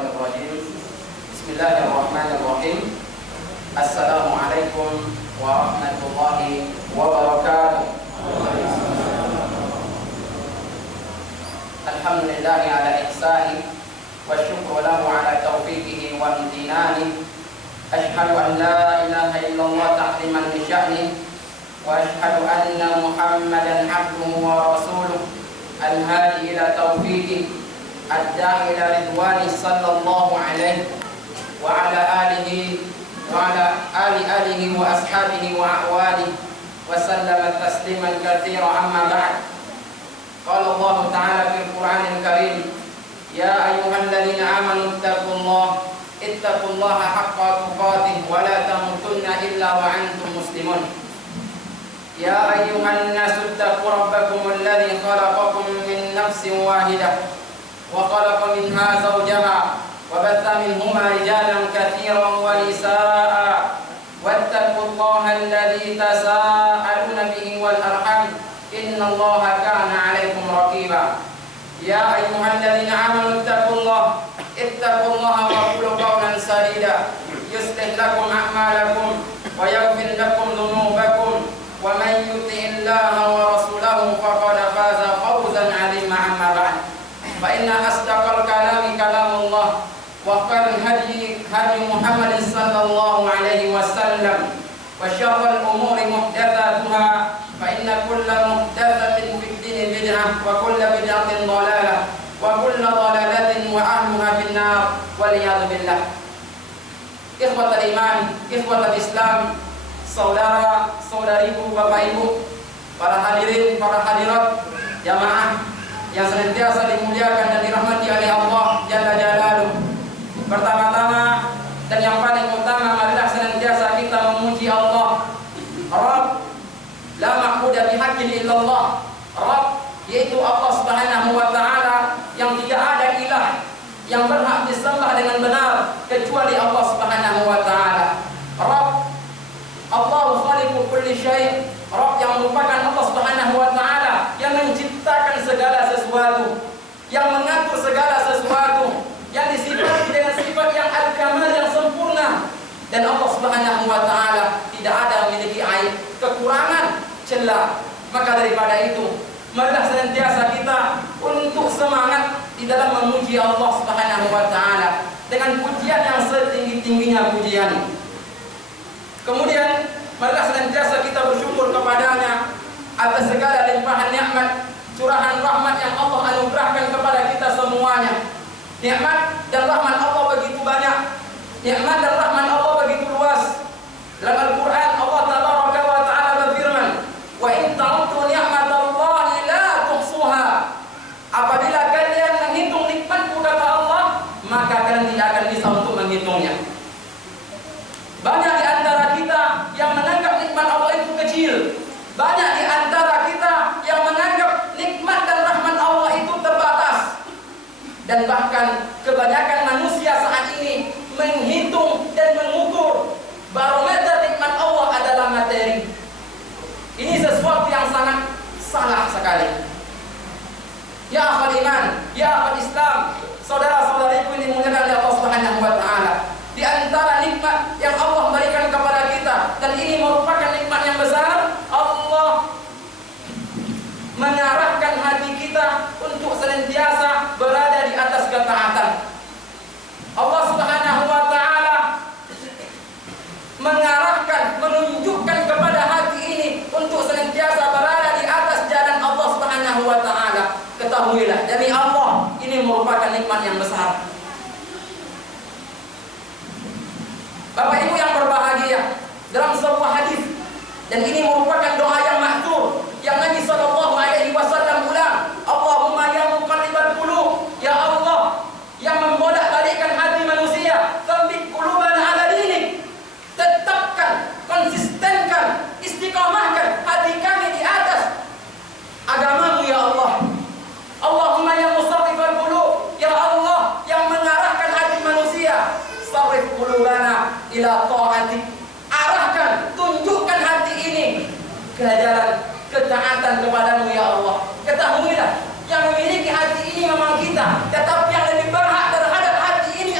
Syaitanirrajim. Bismillahirrahmanirrahim. Assalamualaikum warahmatullahi wabarakatuh. Alhamdulillahi ala ihsani wa syukru lahu ala taufiqihi wa imtinani. Ashhadu an la ilaha illallah ta'ziman li sya'ni wa ashhadu anna Muhammadan abduhu wa rasuluh al-hadi ila taufiqihi ad-da'i ila ridwani sallallahu alaihi wa ala alihi wa ala alihi wa ashabihi wa a'walihi wa sallama tasliman katsira amma ba'd. Qala Allah ta'ala fil Qur'anil Karim, ya ayyuhalladzina amanu ittaqullaha haqqa tuqatih wa la tamutunna illa wa antum muslimun. Ya ayyuhan nasu ittaqu rabbakumul ladzi khalaqakum min nafsin wahidah wa khalaqa minha zawjaha wa batha minhuma rijalan katsiran wa nisaa'a wattaqullaha alladzi tasaaluna bihi wal arham innallaha kana 'alaikum raqiba. Ya ayyuhalladzina amanu ittaqullaha wa qulu qawlan sadida yuslih lakum a'malakum wa yaghfir lakum dhunubakum wa man yuti'illaha wa rasulahu faqad faza fawzan 'azima. Amma ba'd, fa inna asdaqal kalami kalamullah wa khairul hadyi hadyu Muhammad sallallahu alaihi wasallam wa syarrul umuri muhdatsatuha fa inna kulla muhdatsatin fid dini bid'ah wa kulla bid'atin dhalalah wa kulla dhalalatin wa ahluha fin nar wal iyad billah. Ikhwatal iman, ikhwatal Islam, saudara-saudariku, Bapak Ibu, para hadirin, para hadirat, jamaah yang senantiasa dimuliakan dan dirahmati oleh Allah Jalla Jalaluh. Pertama-tama dan yang paling utama, marilah senantiasa kita memuji Allah. Rabb, la ma'budu bihaqqin illallah. Rabb, yaitu Allah Subhanahu wa taala, yang tidak ada ilah yang berhak disembah dengan benar kecuali Allah Subhanahu wa taala. Rabb, Allahu khaliqu kulli syai'. Rabb yang merupakan Allah Subhanahu wa taala yang menciptakan segala sesuatu, yang mengatur segala sesuatu, yang disifati dengan sifat yang al-kamal, yang sempurna. Dan Allah Subhanahu wa taala tidak ada memiliki aib, kekurangan, celah. Maka daripada itu, marilah senantiasa kita untuk semangat di dalam memuji Allah Subhanahu wa taala dengan pujian yang setinggi-tingginya pujian. Kemudian marilah senantiasa kita bersyukur kepadanya atas segala limpahan nikmat, curahan rahmat yang Allah anugerahkan kepada kita semuanya. Nikmat dan rahmat Allah begitu banyak. Nikmat dan rahmat Allah begitu luas. Dalam Al-Qur'an Allah tabaraka wa taala berfirman, "Wa in ta'uddu ni'matallahi la tuhsuha." Apabila kalian menghitung nikmatku, kata Allah, maka kalian tidak akan bisa untuk menghitungnya. Banyak di antara kita yang menganggap nikmat Allah itu kecil. Banyak di antara kita yang menganggap nikmat dan rahmat Allah itu terbatas. Dan bahkan kebanyakan manusia saat ini menghitung dan mengukur barometer nikmat Allah adalah materi. Ini sesuatu yang sangat salah sekali. Ya akhwal iman, ya akhwal Islam, saudara-saudariku ini dimuliakan oleh Allah Subhanahu wa taala. Di antara nikmat yang Allah berikan kepada kita, dan ini merupakan nikmat yang besar, Allah mengarahkan hati kita untuk senantiasa berada di atas ketaatan. Allah Subhanahu wa taala mengarahkan, menunjukkan kepada hati ini untuk senantiasa berada di atas jalan Allah Subhanahu wa taala. Ketahuilah, demi Allah, ini merupakan nikmat yang besar. Bapak Ibu yang berbahagia, dalam sebuah hadis, dan ini merupakan doa yang maksur yang Nabi sallallahu alaihi wasallam ulang, Allahumma ya muqallibal qulub, ya Allah yang membolak-balikkan hati manusia, tsabbit qulubana ala dinik. Tetapkan, konsistenkan, istiqamahkan hati kami di atas agamamu ya Allah. Allahumma ya musarrifal qulub, ya Allah yang mengarahkan hati manusia, sarrif qulubana ila ta'atik. Arahkan, tunjukkan hati ini ke jalan ketaatan kepadamu ya Allah. Ketahuilah, yang memiliki hati ini memang kita, tetapi yang lebih berhak terhadap hati ini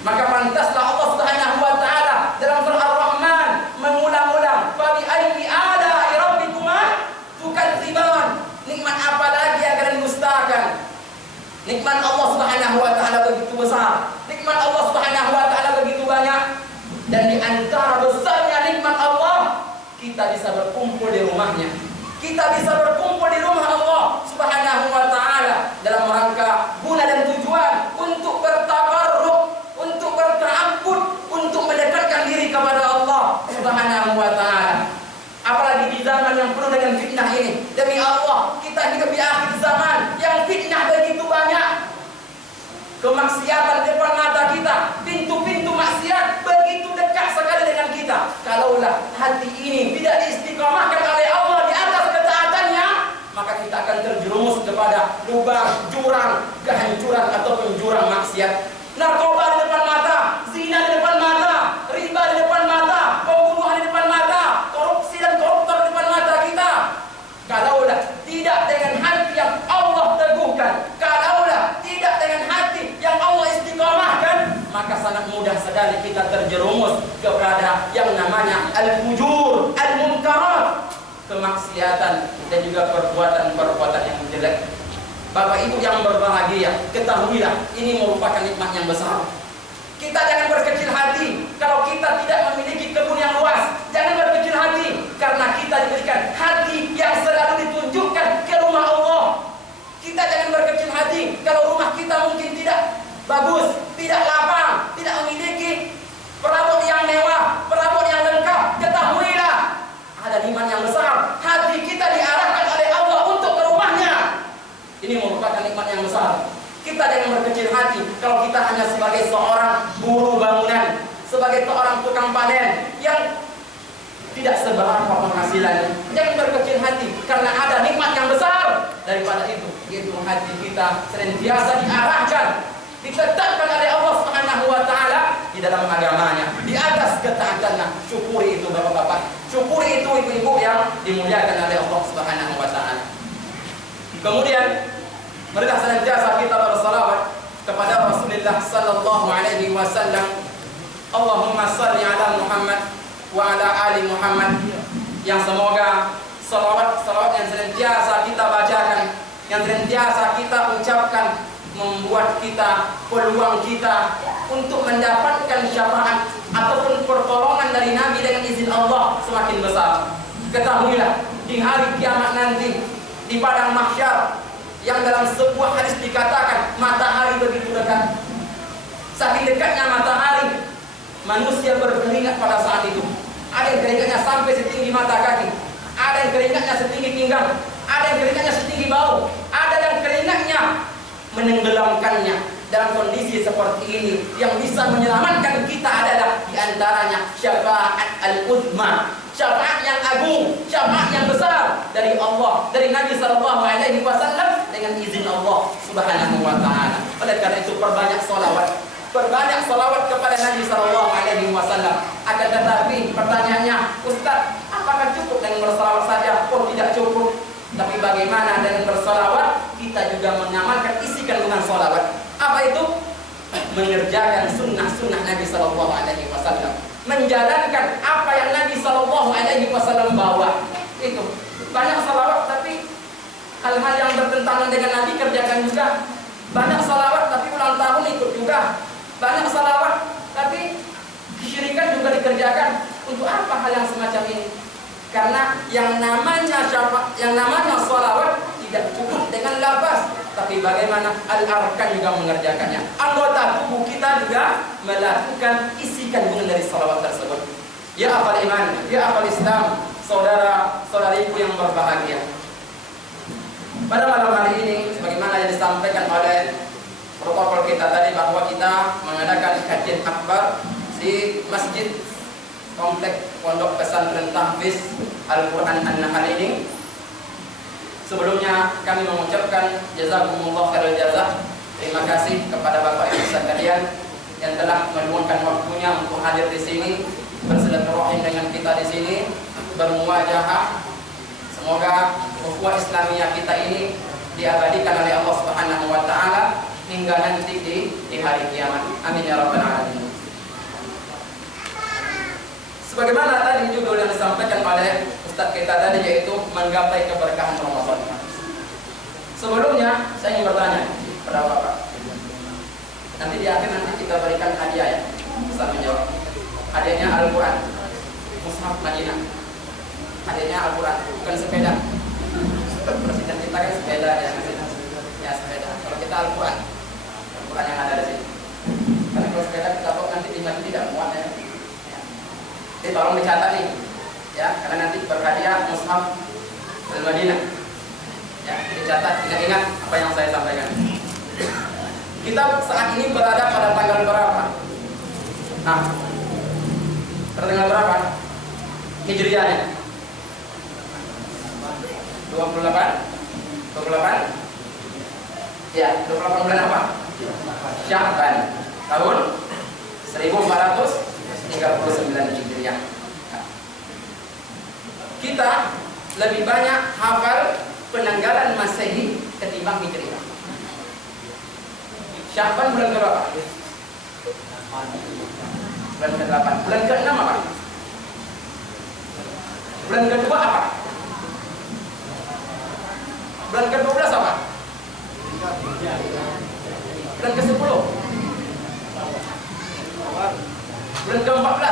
Maka pantaslah Allah Subhanahu wa taala dalam surah Ar-Rahman mengulang-ulang, "Fa bi ayyi ala'i rabbikuma tukadziban." Nikmat apa lagi yang kalian dustakan? Nikmat Allah Subhanahu wa taala begitu besar. Nikmat Allah Subhanahu wa taala begitu banyak. Dan di antara besarnya nikmat Allah, kita bisa berkumpul di rumahnya. Kita bisa berkumpul di rumah Allah Subhanahu wa taala dalam rangka guna dan tujuan untuk bertabarruk, untuk berta'abbud, untuk mendekatkan diri kepada Allah Subhanahu wa taala. Apalagi di zaman yang penuh dengan fitnah ini. Demi Allah, kita hidup di akhir zaman yang fitnah begitu banyak. Kemaksiatan depan mata kita, pintu-pintu maksiat begitu dekat sekali dengan kita. Kalaulah hati ini tidak diistiqomahkan oleh Allah di atas ketaatannya, maka kita akan terjerumus kepada lubang, jurang, kehancuran ataupun jurang maksiat. Narkoba di depan mata, zina di depan mata, riba di depan mata, pembunuhan di depan mata, korupsi dan koruptor di depan mata kita. Kalaulah tidak dengan hati yang Allah teguhkan, kalaulah tidak dengan hati yang Allah istiqomahkan, maka sangat mudah sekali kita terjerumus kepada yang namanya al-fujur, al-munkarat, kemaksiatan dan juga perbuatan-perbuatan yang jelek. Bapak Ibu yang berbahagia, ketahuilah ini merupakan nikmat yang besar. Kita jangan berkecil hati kalau kita tidak memiliki kebun yang luas. Jangan berkecil hati karena kita diberikan hati yang selalu ditunjukkan ke rumah Allah. Kita jangan berkecil hati kalau rumah kita mungkin tidak bagus, tidak lapang, tidak memiliki perabot yang mewah, perabot yang lengkap. Ketahuilah ada nikmat yang besar. Hati kita diarahkan oleh Allah untuk ke rumahnya. Ini merupakan nikmat yang besar. Kita jangan berkecil hati kalau kita hanya sebagai seorang buruh bangunan, sebagai seorang tukang panen yang tidak seberapa penghasilannya. Jangan berkecil hati karena ada nikmat yang besar daripada itu, yaitu hati kita senantiasa diarahkan, ditetapkan oleh Allah Subhanahu wa taala di dalam agamanya, di atas ketaatannya. Syukuri itu Bapak-bapak, syukuri itu ibu-ibu yang dimuliakan oleh Allah Subhanahu wa taala. Kemudian marilah senantiasa kita bersalawat kepada Rasulullah sallallahu alaihi wasallam. Allahumma shalli ala Muhammad wa ala ali Muhammad. Yang semoga salawat yang senantiasa kita bacakan, yang senantiasa kita ucapkan, membuat kita, peluang kita untuk mendapatkan syafaat ataupun pertolongan dari Nabi dengan izin Allah semakin besar. Ketahuilah di hari kiamat nanti, di padang mahsyar, yang dalam sebuah hadis dikatakan matahari begitu dekat. Saking dekatnya matahari, manusia berkeringat pada saat itu. Ada yang keringatnya sampai setinggi mata kaki, ada yang keringatnya setinggi pinggang, ada yang keringatnya setinggi bahu, ada yang keringatnya menenggelamkannya. Dalam kondisi seperti ini, yang bisa menyelamatkan kita adalah diantaranya syafaat al-uzma, syafaat yang agung, syafaat yang besar dari Allah, dari Nabi sallallahu alaihi wasallam dengan izin Allah Subhanahu wa taala. Oleh karena itu perbanyak salawat kepada Nabi sallallahu alaihi wasallam. Akan tetapi pertanyaannya, Ustaz, apakah cukup dengan bersalawat saja? Oh, tidak cukup. Tapi bagaimana dengan bersalawat? Kita juga mengamalkan isi kandungan salawat. Apa itu? Mengerjakan sunnah-sunnah Nabi sallallahu alaihi wasallam, menjalankan apa yang Nabi sallallahu alaihi wasallam bawa. Itu banyak salawat tapi hal-hal yang bertentangan dengan Nabi kerjakan juga. Banyak salawat tapi ulang tahun ikut juga. Banyak salawat tapi kesyirikan juga dikerjakan. Untuk apa hal yang semacam ini? Karena yang namanya salawat tidak cukup dengan lafaz, tapi bagaimana al-arkan juga mengerjakannya. Anggota tubuh kita juga melakukan isi kandungan dari salawat tersebut. Ya akhwal iman, ya akhwal Islam, saudara-saudariku yang berbahagia. Pada malam hari ini, sebagaimana yang disampaikan oleh protokol kita tadi, bahwa kita mengadakan kajian akbar di Masjid Komplek Pondok Pesantren Tahfiz Al-Quran An-Nahl ini. Sebelumnya kami mengucapkan jazakumullah khairul jazak. Terima kasih kepada Bapak Ibu sekalian yang telah meluangkan waktunya untuk hadir di sini, bersilaturahim dengan kita di sini, bermuwajahah. Semoga ukhuwah Islamiyah kita ini diabadikan oleh Allah Subhanahu wa taala hingga nanti di hari kiamat. Amin ya rabbal alamin. Sebagaimana tadi judul yang disampaikan oleh Ustadz kita tadi, yaitu menggapai keberkahan Ramadan. Sebelumnya saya ingin bertanya pada Bapak. Nanti di akhir kita berikan hadiah ya, Ustadz menjawab. Hadiahnya Al-Quran, Mushaf Madinah. Hadiahnya Al-Quran, bukan sepeda. Presiden kita kan sepeda ya sepeda. Kalau kita Al-Quran, Al-Quran yang ada di sini. Karena kalau sepeda kita tahu nanti di masjid tidak muat ya. Jadi tolong dicatat nih, ya, karena nanti berhadiah Mushaf Al-Madinah. Ya, dicatat, ingat-ingat apa yang saya sampaikan. Kita saat ini berada pada tanggal berapa? Nah, pada tanggal berapa? Hijriahnya 28? Ya, 28 bulan apa? Sya'ban tahun 1439 Hijriah. Kita lebih banyak hafal penanggalan Masehi ketimbang Hijriah. Sya'ban bulan berapa? Bulan ke-8. Bulan ke-6 apa? Bulan kedua apa? Bulan ke-12 apa? Bulan ke-10? Bulan ke-14?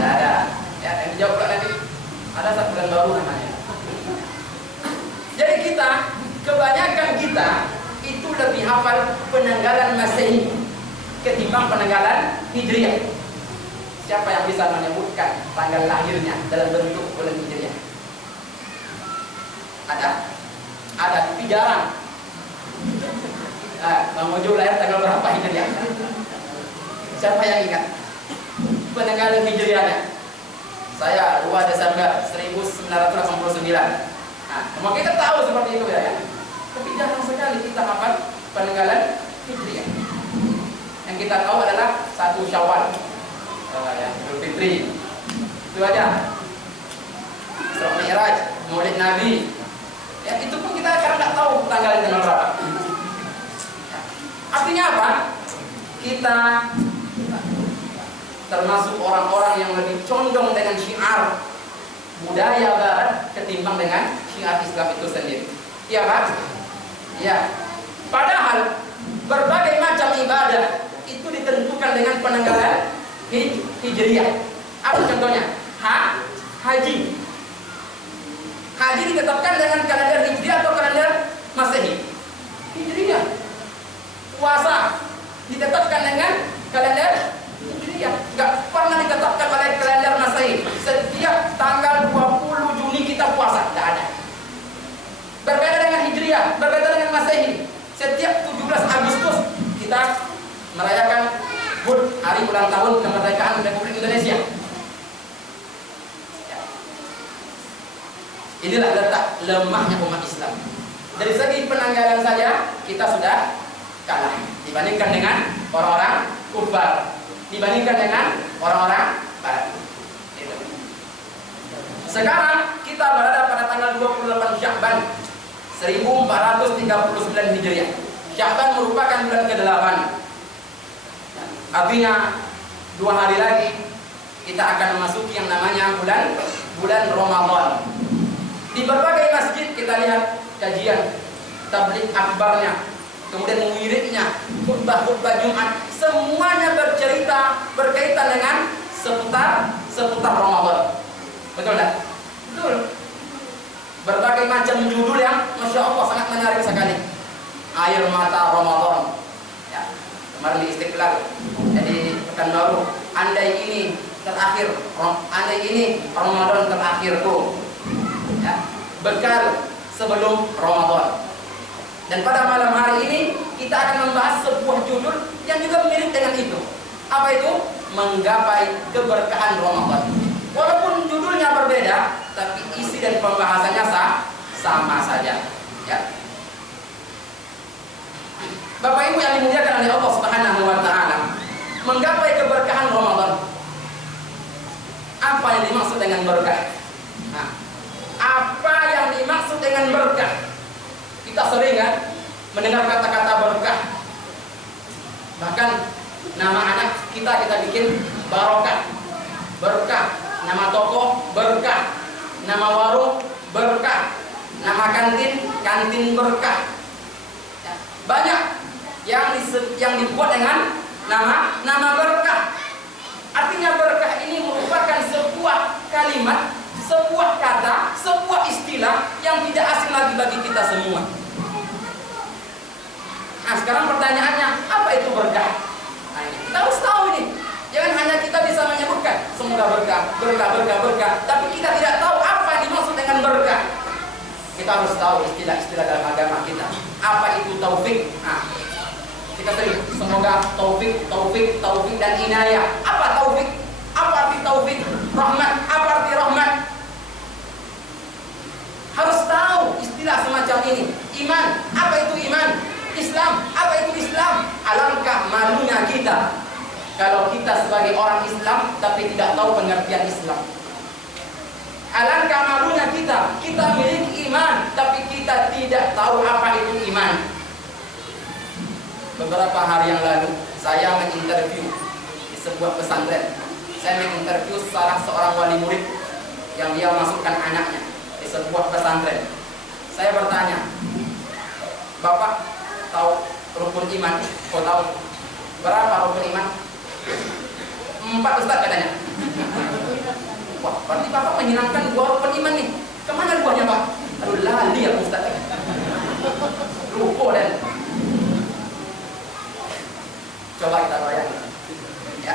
Ada. Ya, yang dijawab pula nanti. Ada satu bulan baru namanya. Jadi kebanyakan kita itu lebih hafal penanggalan Masehi ketimbang penanggalan Hijriah. Siapa yang bisa menyebutkan tanggal lahirnya dalam bentuk bulan Hijriah? Ada, tapi jarang. Bang Mojo lahir tanggal berapa Hijriah? Siapa yang ingat penanggalan Hijriahnya? Saya 2 Desember 1989. Semua kita tahu seperti itu ya. Tapi jarang sekali kita hafal penanggalan Hijriah. Yang kita tahu adalah 1 Syawal, Idul Fitri. Itu aja. Isra Mi'raj, Maulid Nabi. Ya, itu pun kita kadang nggak tahu tanggalnya tanggal berapa. Artinya apa? Kita termasuk orang-orang yang lebih condong dengan syiar budaya barat ketimbang dengan syiar Islam itu sendiri. Iya Pak? Iya. Padahal berbagai macam ibadah itu ditentukan dengan penanggalan Hijriah. Apa contohnya? Haji. Haji ditetapkan dengan kalender Hijriah atau kalender Masehi? Hijriah. Puasa ditetapkan dengan kalender Hijriah. Enggak pernah ditetapkan oleh kalender Masehi. Setiap tanggal 20 Juni kita puasa, tidak ada. Berbeda dengan Hijriah, berbeda dengan Masehi. Setiap 17 Agustus kita merayakan HUT, hari ulang tahun kemerdekaan Republik Indonesia. Inilah letak lemahnya umat Islam. Dari segi penanggalan saja kita sudah kalah dibandingkan dengan orang-orang kufar, dibandingkan dengan orang-orang barat. Sekarang kita berada pada tanggal 28 Sya'ban 1439 Hijriah. Sya'ban merupakan bulan ke-8. Artinya 2 hari lagi kita akan memasuki yang namanya bulan Ramadan. Di berbagai masjid kita lihat kajian tabligh akbarnya, kemudian wiridnya, khutbah Jumat, semuanya berkaitan dengan seputar Ramadan. Betul tak? Betul. Berbagai macam judul yang Masya Allah sangat menarik sekali. Air mata Ramadan. Ya, kemarin di Istiqlal, jadi Pekanbaru. Andai ini Ramadan terakhirku. Ya, bekal sebelum Ramadan. Dan pada malam hari ini kita akan membahas sebuah judul yang juga mirip dengan itu. Apa itu? Menggapai keberkahan Ramadan. Walaupun judulnya berbeda, tapi isi dan pembahasannya sama saja. Ya. Bapak Ibu yang dimuliakan oleh Allah Subhanahu wa taala, menggapai keberkahan Ramadan. Apa yang dimaksud dengan berkah? Nah, apa yang dimaksud dengan berkah? Kita sering kan mendengar kata-kata berkah. Bahkan nama anak kita bikin barokah. berkah. Nama toko berkah, nama warung berkah, nama kantin berkah. Ya, banyak yang dibuat dengan nama berkah. Artinya berkah ini merupakan sebuah kalimat, sebuah kata, sebuah istilah yang tidak asing lagi bagi kita semua. Nah, sekarang pertanyaannya, apa itu berkah? Nah, kita harus tahu ini. Jangan hanya kita bisa menyebutkan semoga berkah, tapi kita tidak tahu apa yang dimaksud dengan berkah. Kita harus tahu istilah-istilah dalam agama kita. Apa itu taufik? Nah, kita sering semoga taufik dan inayah. Apa taufik? Apa arti taufik? Rahmat. Apa arti rahmat? Harus tahu istilah semacam ini. Iman. Apa itu iman? Islam. Apa itu Islam? Alangkah malunya kita kalau kita sebagai orang Islam tapi tidak tahu pengertian Islam. Alangkah malunya kita memiliki iman tapi kita tidak tahu apa itu iman. Beberapa hari yang lalu saya menginterview di sebuah pesantren. Saya menginterview salah seorang wali murid yang dia masukkan anaknya di sebuah pesantren. Saya bertanya, Bapak tahu rukun iman? Kau tahu berapa rukun iman? 4 Ustaz katanya. Wah, berarti Bapak menghilangkan 2 rukun iman nih. Kemana 2-nya Pak? Aduh, lali ya Ustaz. Lupa dan coba kita bayangkan. Ya.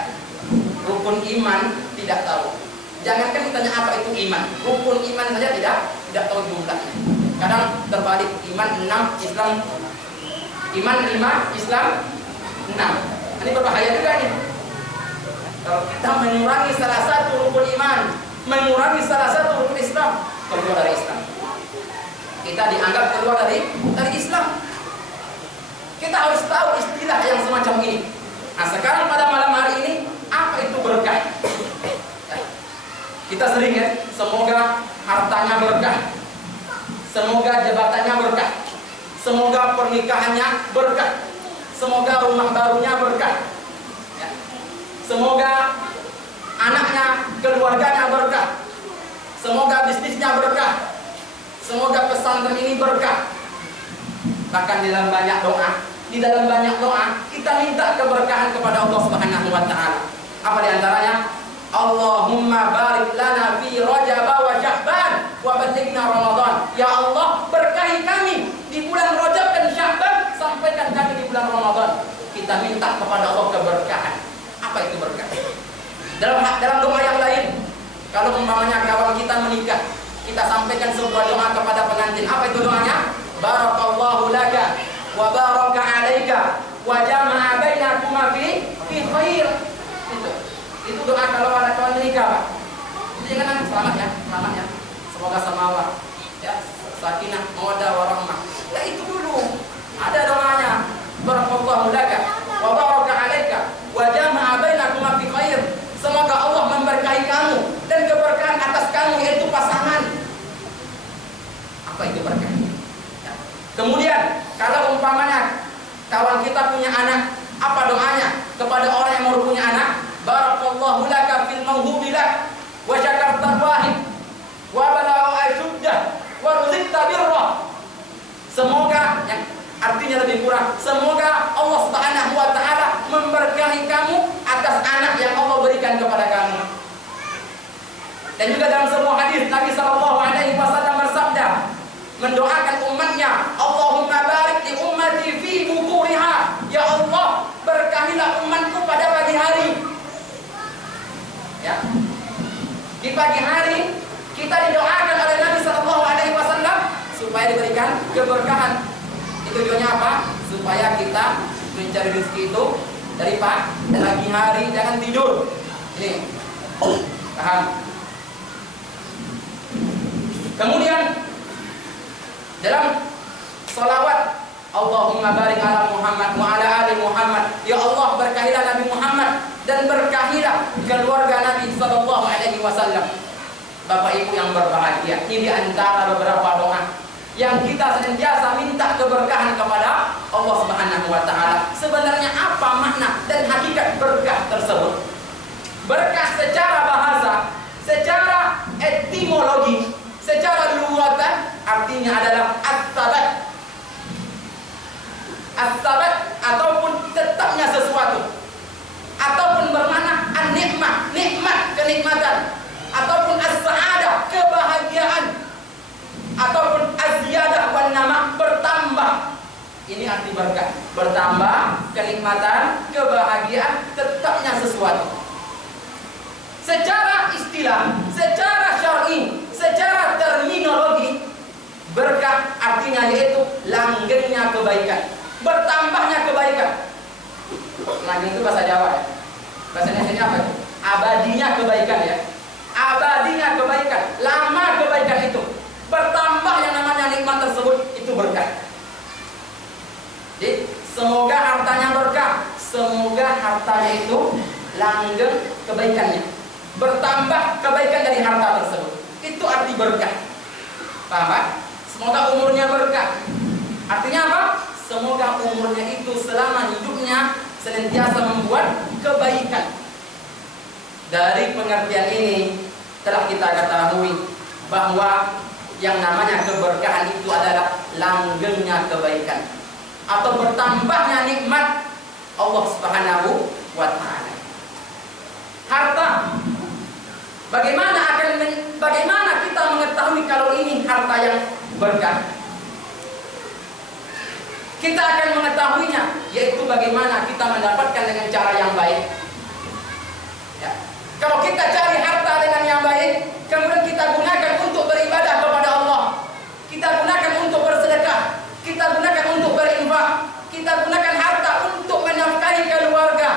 Rukun iman tidak tahu. Jangankan ditanya apa itu iman. Rukun iman saja tidak tahu jumlahnya. Kadang terbalik, iman 6, Islam iman 5, Islam 6. Ini berbahaya juga nih. Kalau kita mengurangi salah satu rukun iman, mengurangi salah satu rukun Islam, keluar dari Islam. Kita dianggap keluar dari Islam. Kita harus tahu istilah yang semacam ini. Nah, sekarang pada malam hari ini, apa itu berkah? Ya. Kita sering ya, semoga hartanya berkah, semoga jabatannya berkah, semoga pernikahannya berkah, semoga rumah barunya berkah, ya. Semoga anaknya, keluarganya berkah, semoga bisnisnya berkah, semoga pesantren ini berkah. Bahkan di dalam banyak doa kita minta keberkahan kepada Allah Subhanahu wa taala. Apa di antaranya? Allahumma barik lana fi Rajab wa Sya'ban wa ballighna Ramadan. Ya Allah, berkahi kami di bulan Rajab dan Sya'ban, sampaikan kami di bulan Ramadan. Kita minta kepada Allah keberkahan. Apa itu berkah? Dalam doa yang lain, kalau umpamanya kawan kita menikah, kita sampaikan sebuah doa kepada pengantin. Apa itu doanya? Barakallahu laka wa baraka alaika wa jama'a bainakuma fi khair. Itu doa kalau ada kawan menikah, Pak. Jangan selamat ya. Semoga samawa, ya, sakinah, mawaddah warahmah. Nah, itu dulu. Ada doanya. Barakallahu laka wa baraka alaika wa jama'a bainakuma fi khair. Semoga Allah memberkahi kamu dan keberkahan atas kamu, yaitu pasangan. Apa itu berkah? Ya. Kemudian kalau umpamanya kawan kita punya anak, apa doanya kepada orang yang baru punya anak? Barakallahu laka fil mawhubi lak wa syakarta wahid wa balagha ashuddah wa ruzqta birra. Semoga, yang artinya lebih kurang, semoga Allah Subhanahu wa taala memberkahi kamu atas anak yang Allah berikan kepada kamu. Dan juga dalam sebuah hadis Nabi sallallahu alaihi wasallam bersabda, mendoakan umatnya, Allahumma barik li ummati fi bukuriha. Ya Allah, berkahilah umatku pada pagi hari. Ya. Di pagi hari kita didoakan oleh Nabi sallallahu alaihi wasallam supaya diberikan keberkahan. Itu tujuannya apa? Supaya kita mencari rezeki itu dari pagi hari, jangan tidur. Ini paham? Kemudian dalam salawat, Allahumma barik ala Muhammad wa ala ali Muhammad. Ya Allah, berkahilah Nabi Muhammad dan berkahilah keluarga Nabi sallallahu alaihi wasallam. Bapak Ibu yang berbahagia, ini di antara beberapa doa yang kita senantiasa minta keberkahan kepada Allah Subhanahu wa taala. Sebenarnya apa makna dan hakikat berkah tersebut? Berkah secara bahasa artinya adalah as-sabat. As-sabat ataupun tetapnya sesuatu, ataupun bermakna an-nikmah, nikmat, kenikmatan, ataupun as-sa'adah, kebahagiaan, ataupun az-ziyadah wan nama, bertambah. Ini arti berkah, bertambah, kenikmatan, kebahagiaan, tetapnya sesuatu. Secara istilah, secara syar'i, secara terminologi, berkah artinya yaitu langgengnya kebaikan, bertambahnya kebaikan. Langgeng itu bahasa Jawa ya. Bahasa Indonesia apa itu? Abadinya kebaikan ya. Abadinya kebaikan, lama kebaikan itu. Bertambah yang namanya nikmat tersebut, itu berkah. Jadi semoga hartanya berkah, semoga hartanya itu langgeng kebaikannya, bertambah kebaikan dari harta tersebut. Itu arti berkah. Paham Pak? Semoga umurnya berkah. Artinya apa? Semoga umurnya itu selama hidupnya senantiasa membuat kebaikan. Dari pengertian ini telah kita ketahui bahwa yang namanya keberkahan itu adalah langgengnya kebaikan atau bertambahnya nikmat Allah Subhanahu wa taala. Harta. Bagaimana kita mengetahui kalau ini harta yang berkah? Kita akan mengetahuinya, yaitu bagaimana kita mendapatkan dengan cara yang baik. Ya. Kalau kita cari harta dengan yang baik, kemudian kita gunakan untuk beribadah kepada Allah, kita gunakan untuk bersedekah, kita gunakan untuk berinfak, kita gunakan harta untuk menafkahi keluarga.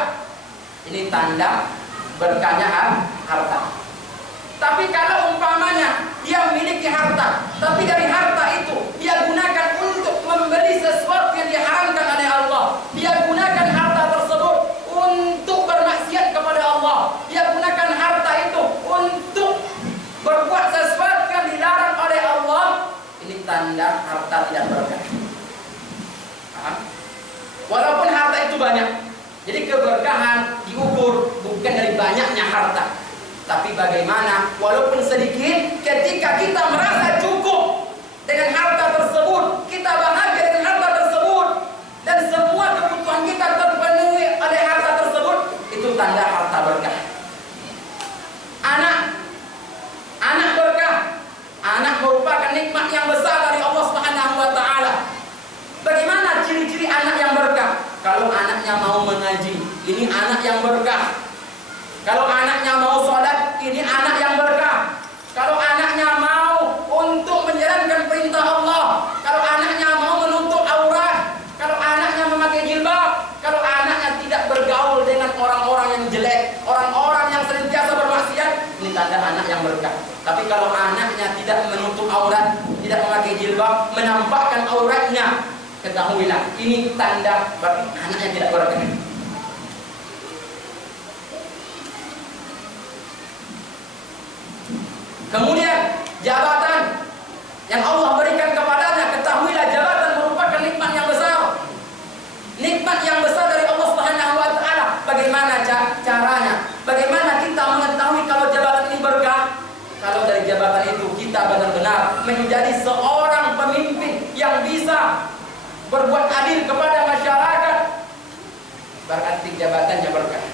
Ini tanda berkahnya harta. Tapi kalau umpamanya dia memiliki harta, tapi dari harta itu dia gunakan untuk membeli sesuatu yang diharamkan oleh Allah, dia gunakan harta tersebut untuk bermaksiat kepada Allah, dia gunakan harta itu untuk berbuat sesuatu yang dilarang oleh Allah, ini tanda harta tidak berkah. Paham? Walaupun harta itu banyak, jadi keberkahan diukur bukan dari banyaknya harta, tapi bagaimana walaupun sedikit, ketika kita merasa cukup dengan harta tersebut, kita bahagia dengan harta tersebut, dan semua kebutuhan kita terpenuhi oleh harta tersebut, itu tanda harta berkah. Anak berkah. Anak merupakan nikmat yang besar dari Allah Subhanahu wa taala. Bagaimana ciri-ciri anak yang berkah? Kalau anaknya mau mengaji, ini anak yang berkah. Kalau anaknya mau sholat, ini anak yang berkah. Kalau anaknya mau untuk menjalankan perintah Allah, kalau anaknya mau menutup aurat, kalau anaknya memakai jilbab, kalau anaknya tidak bergaul dengan orang-orang yang jelek, orang-orang yang senantiasa bermaksiat, ini tanda anak yang berkah. Tapi kalau anaknya tidak menutup aurat, tidak memakai jilbab, menampakkan auratnya, ketahuilah ini tanda berarti anaknya tidak berkah. Kemudian jabatan yang Allah berikan kepadanya, ketahuilah jabatan merupakan nikmat yang besar. Nikmat yang besar dari Allah Subhanahu wa taala. Bagaimana caranya? Bagaimana kita mengetahui kalau jabatan ini berkah? Kalau dari jabatan itu kita benar-benar menjadi seorang pemimpin yang bisa berbuat adil kepada masyarakat, berarti jabatannya berkah.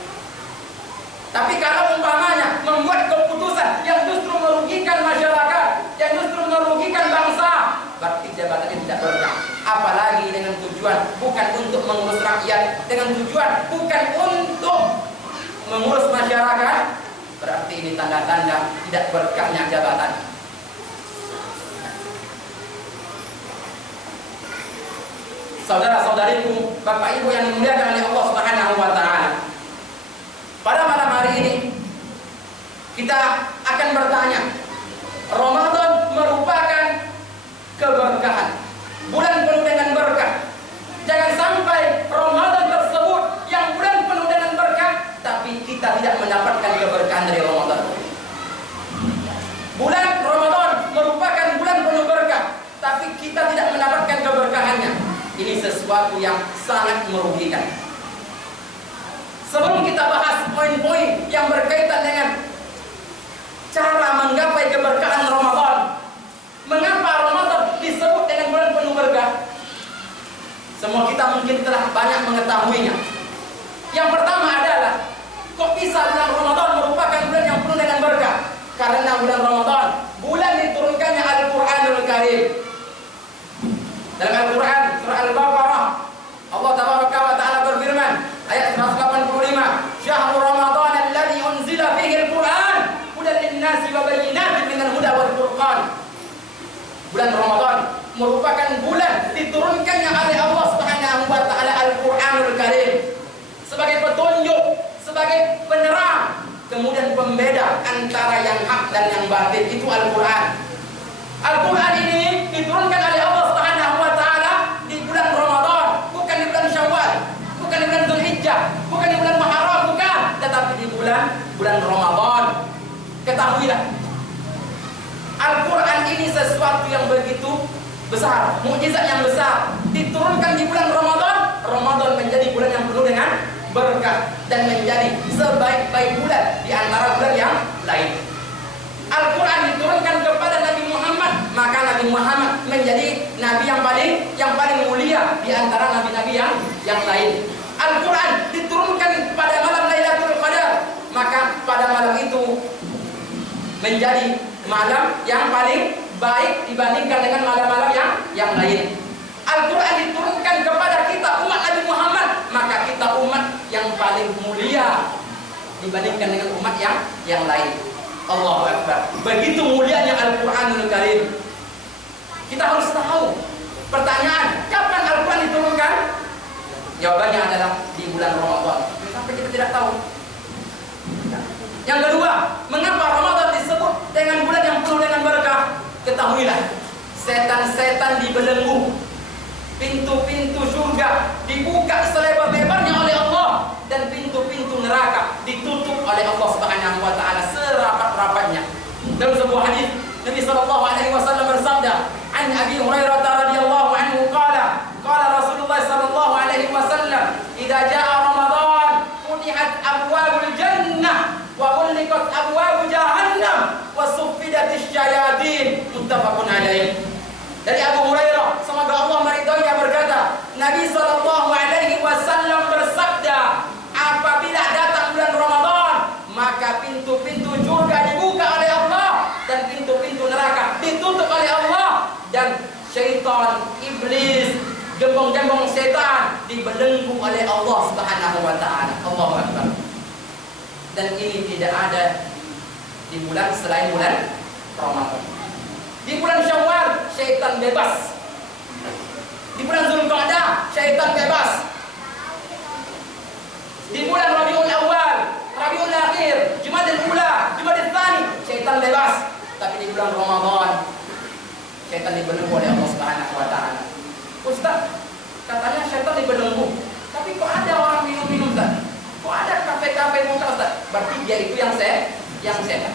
Tapi kalau umpamanya membuat keputusan yang justru merugikan masyarakat, yang justru merugikan bangsa, berarti jabatannya tidak berkah. Apalagi dengan tujuan bukan untuk mengurus rakyat, dengan tujuan bukan untuk mengurus masyarakat, berarti ini tanda-tanda tidak berkahnya jabatan. Saudara-saudariku, Bapak Ibu yang dimuliakan oleh Allah Subhanahu wa taala. Pada malam hari ini kita akan bertanya, Ramadan merupakan keberkahan, bulan penuh dengan berkah. Jangan sampai Ramadan tersebut yang bulan penuh dengan berkah, tapi kita tidak mendapatkan keberkahan dari Ramadan. Bulan Ramadan merupakan bulan penuh berkah, tapi kita tidak mendapatkan keberkahannya. Ini sesuatu yang sangat merugikan. Sebelum kita bahas poin-poin yang berkaitan dengan cara menggapai keberkahan Ramadan, mengapa Ramadan disebut Semua kita mungkin telah banyak mengetahuinya. Yang pertama adalah, kok bisa bulan Ramadan merupakan bulan yang penuh dengan berkah? Karena bulan Ramadan, bulan diturunkannya Al-Quranul Karim. Dalam Al-Quran, surah Al-Baqarah, Allah Tabaraka wa Ta'ala berfirman, ayat 185, Syahrul Ramadan alladzi unzila fihi Al-Quran hudan lin-nasi wa bayyinatin minal huda wal furqan. Bulan Ramadan merupakan bulan diturunkannya oleh Allah Subhanahu wa Ta'ala Al-Quranul Karim sebagai petunjuk, sebagai penerang, kemudian pembeda antara yang hak dan yang batil. Itu Al-Quran. Al-Quran ini diturunkan oleh Allah Subhanahu wa Ta'ala di bulan Ramadan, bukan di bulan Syawal, bukan di bulan Dzulhijjah, bukan di bulan Muharram, bukan, tetapi di bulan Ramadan. Ketahuilah, Al-Quran ini sesuatu yang begitu besar, mukjizat yang besar, diturunkan di bulan Ramadan. Ramadan menjadi bulan yang penuh dengan berkah dan menjadi sebaik-baik bulan di antara bulan yang lain. Al-Quran diturunkan kepada Nabi Muhammad, maka Nabi Muhammad menjadi nabi yang paling mulia di antara nabi-nabi yang lain. Al-Quran diturunkan pada malam Lailatul Qadar, maka pada malam itu menjadi malam yang paling baik dibandingkan dengan malam-malam yang lain. Al-Quran diturunkan kepada kita umat Nabi Muhammad, maka kita umat yang paling mulia dibandingkan dengan umat yang lain. Allahu Akbar. Begitu mulianya Al-Quranul Karim. Kita harus tahu. Pertanyaan, kapan Al-Quran diturunkan? Jawabannya adalah di bulan Ramadan. Sampai kita tidak tahu. Yang kedua, mengapa Ramadan disebut dengan bulan yang penuh dengan berkah? Ketahuilah, setan-setan dibelenggu, pintu-pintu surga dibuka selebar-lebarnya oleh Allah, dan pintu-pintu neraka ditutup oleh Allah Subhanahu wa Ta'ala serapat-rapatnya. Dalam sebuah hadis, Nabi sallallahu alaihi wasallam bersabda, "An Abi Hurairah radhiyallahu anhu qala, qala Rasulullah sallallahu alaihi wasallam, idza jaa Ramadan, futihat abwabul jannah wa ghulqat abwabu jahannam wa suffidatisy syayatin." Muttafaqun alaih. Dari Abu Hurairah, semoga Allah meridhoinya, berkata, Nabi sallallahu alaihi wasallam bersabda, apabila datang bulan Ramadan, maka pintu-pintu surga dibuka oleh Allah dan pintu-pintu neraka ditutup oleh Allah, dan syaitan, iblis, gembong-gembong setan dibelenggu oleh Allah Subhanahu wa Ta'ala. Allahu Akbar. Dan ini tidak ada di bulan selain bulan Ramadan. Di bulan Syawal, syaitan bebas. Di bulan Dzulqa'dah, syaitan bebas. Di bulan Rabiul Awal, Rabiul Akhir, Jumadil Ula, Jumadil Tsani, syaitan bebas. Tapi di bulan Ramadan, syaitan dibelenggu oleh Allah Subhanahu wa Ta'ala. Ustaz, katanya syaitan dibelenggu, tapi kok ada orang minum-minum, Ustaz? Kok ada kafe-kafe muka, Ustaz? Berarti dia itu yang setan.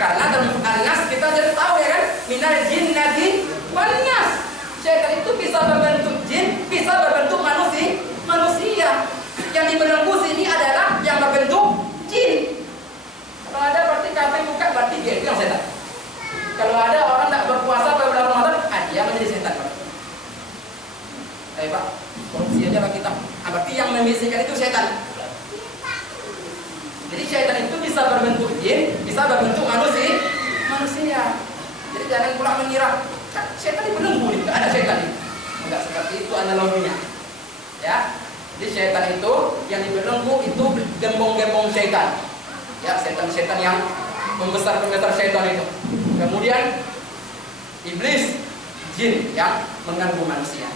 Karena dalam An-Nas kita jadi tahu, ya kan, minal jinnati wan nas. Syaitan itu bisa berbentuk jin, bisa berbentuk manusia. Yang dibelenggu sini adalah yang berbentuk jin. Kalau ada berarti kafe buka, berarti dia itu yang setan. Kalau ada orang tak berpuasa pada bulan Ramadan, dia menjadi setan, Pak. Pak, korupsi aja Pak kita. Berarti yang membisikkan itu setan. Jadi syaitan itu bisa berbentuk jin, bisa berbentuk manusia. Jadi jangan pula mengira, kan syaitan dibelenggu, tidak ada syaitan. Enggak seperti itu analoginya. Ya. Jadi syaitan itu yang dibelenggu itu gembong-gembong syaitan. Ya, setan-setan yang membesar-membesar syaitan itu. Kemudian iblis, jin yang mengganggu manusia.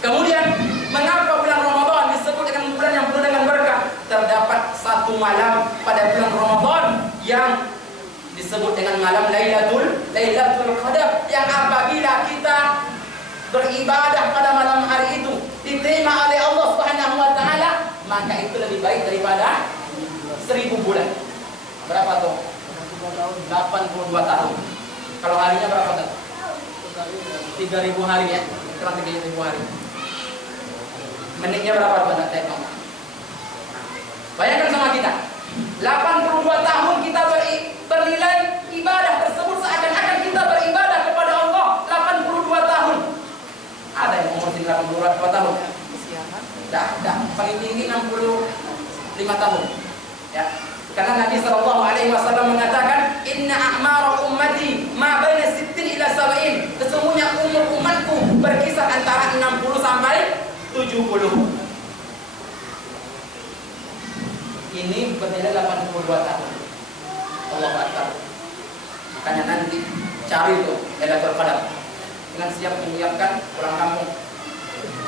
Kemudian mengapa bulan Ramadan disebut dengan bulan yang penuh dengan berkah? Terdapat satu malam pada bulan Ramadan yang disebut dengan malam Lailatul Qadar, yang apabila kita beribadah pada malam hari itu diterima oleh Allah Subhanahu wa Ta'ala, maka itu lebih baik daripada 1000 bulan. Berapa tuh? 82 tahun. Kalau harinya berapa tuh? 3000 hari ya. Kurang 3000 hari. Menitnya berapa Bapak Tepang? Bayangkan sama kita, 82 tahun kita bernilai ibadah tersebut seakan-akan kita beribadah kepada Allah 82 tahun. Ada yang umur 80 tahun? Dah paling tinggi 65 tahun. Ya. Karena Nabi sallallahu alaihi wasallam mengatakan, "Inna a'mara ummati ma baina 60 ila 70." Sesungguhnya umur umatku berkisar antara 60 sampai 70. Ini berbeda 82 tahun. Allahu Akbar. Makanya nanti cari tuh Lailatul Qadar dengan siap menyiapkan pulang kampung.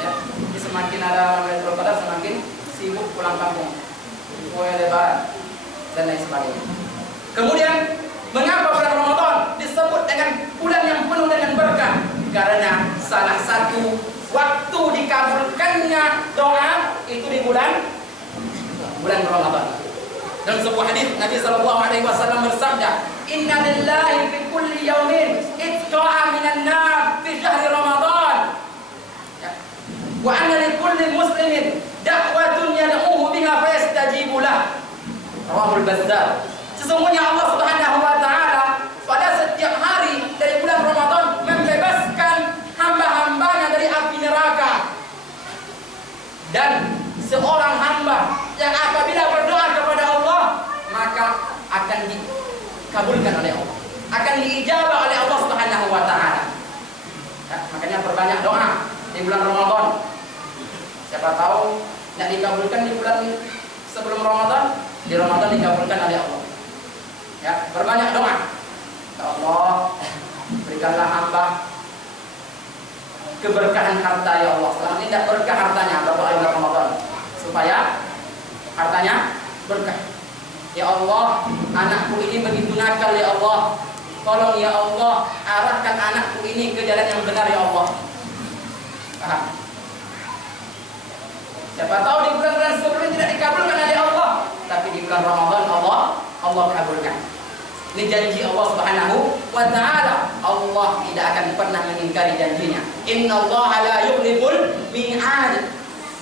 Ya, jadi semakin ada Lailatul Qadar semakin sibuk pulang kampung, kue lebaran dan lain sebagainya. Kemudian mengapa bulan Ramadan disebut dengan bulan yang penuh dengan berkah? Karena salah satu waktu dikabulkannya doa itu di bulan Ramadan. Dan sebuah hadis Nabi sallallahu alaihi wasallam bersabda, "Inna lillahi fi kulli yawmin itqa'a minan nar fi syahri Ramadan. Wa anna li kulli muslimin da'watun yad'uhu biha fayastajibu lah." Rawahul Bazzar. Sesungguhnya Allah Subhanahu wa taala pada setiap hari dari bulan Ramadan membebaskan hamba-hambanya dari api neraka. Dan seorang hamba yang apabila berdoa kepada Allah maka akan dikabulkan oleh Allah, akan diijabah oleh Allah Subhanahu wa taala. Ya, makanya perbanyak doa di bulan Ramadan. Siapa tahu tidak dikabulkan di bulan sebelum Ramadan, di Ramadan dikabulkan oleh Allah. Ya, perbanyak doa. Ya Allah, berikanlah hamba keberkahan harta ya Allah. Selama ini tidak berkah hartanya berdoa di bulan Ramadan supaya hartanya berkah. Ya Allah, anakku ini begitu nakal ya Allah. Tolong ya Allah, arahkan anakku ini ke jalan yang benar ya Allah. Paham? Siapa tahu di bulan-bulan sebelumnya tidak dikabulkan oleh Allah, tapi di bulan Ramadan Allah kabulkan. Ini janji Allah Subhanahu wa taala. Allah tidak akan pernah mengingkari janjinya. Innallaha la yukhliful mi'ad.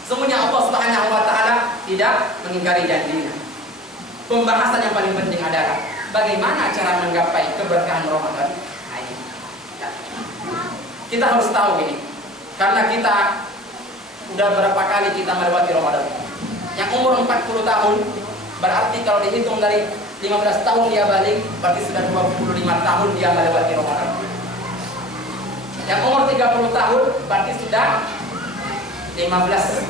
Semuanya Allah Subhanahu wa taala tidak mengingkari janjinya. Pembahasan yang paling penting adalah bagaimana cara menggapai keberkahan Ramadan. Nah, ini. Ya. Kita harus tahu ini. Karena kita udah berapa kali kita melewati Ramadan. Yang umur 40 tahun berarti kalau dihitung dari 15 tahun dia balik, berarti sudah 25 tahun dia melewati Ramadan. Yang umur 30 tahun berarti sudah 15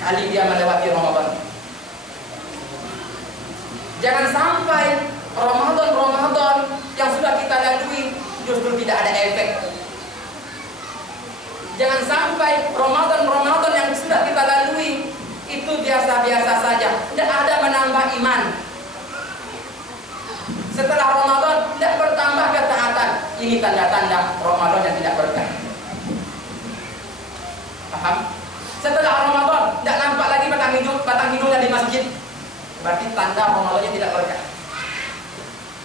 kali dia melewati Ramadan. Jangan sampai Ramadan yang sudah kita lalui justru tidak ada efek. Jangan sampai Ramadan yang sudah kita lalui itu biasa-biasa saja, tidak ada menambah iman. Setelah Ramadan tidak bertambah ketaatan. Ini tanda-tanda Ramadan yang tidak berkah. Paham? Setelah Ramadan tidak nampak lagi batang hidungnya di masjid, berarti tanda Ramadannya tidak berkah.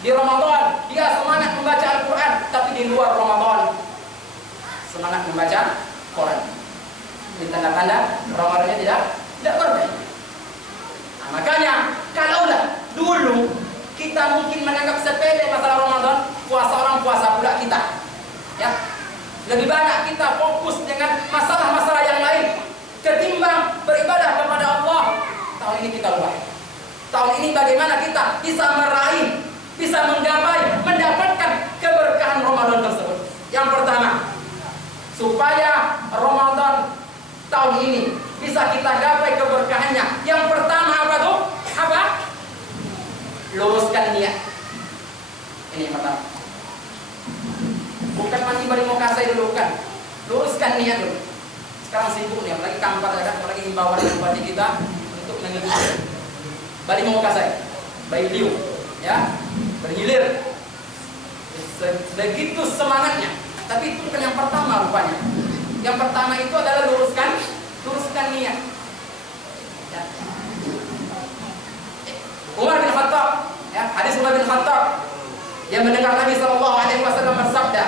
Di Ramadan dia semangat membaca Al-Quran, tapi di luar Ramadan semangat membaca Quran. Ini tanda-tanda Ramadannya tidak berkah. Nah, makanya kalaulah dulu kita mungkin menganggap sepele masalah Ramadan, puasa orang puasa pula kita. Ya. Lebih banyak kita fokus dengan masalah-masalah yang lain ketimbang beribadah kepada Allah. Tahun ini kita lupa. Tahun ini bagaimana kita bisa meraih, bisa menggapai, mendapatkan keberkahan Ramadan tersebut. Yang pertama, supaya Ramadan tahun ini bisa kita gapai keberkahannya. Yang pertama apa tuh? Apa? Luruskan niat. Ini yang pertama. Bukan mandi bari mau kasih dulu kan. Luruskan niat dulu. Sekarang sibuk nih, apalagi kampar ada, apalagi himbauan bupati kita untuk mengikuti. Bari mau kasih, bayi liu, ya, bergilir. Begitu semangatnya. Tapi itu bukan yang pertama rupanya. Yang pertama itu adalah luruskan niat. Ya. Umar bin Khattab, ya, hadis Umar bin Khattab yang mendengar Nabi sallallahu alaihi wasallam bersabda,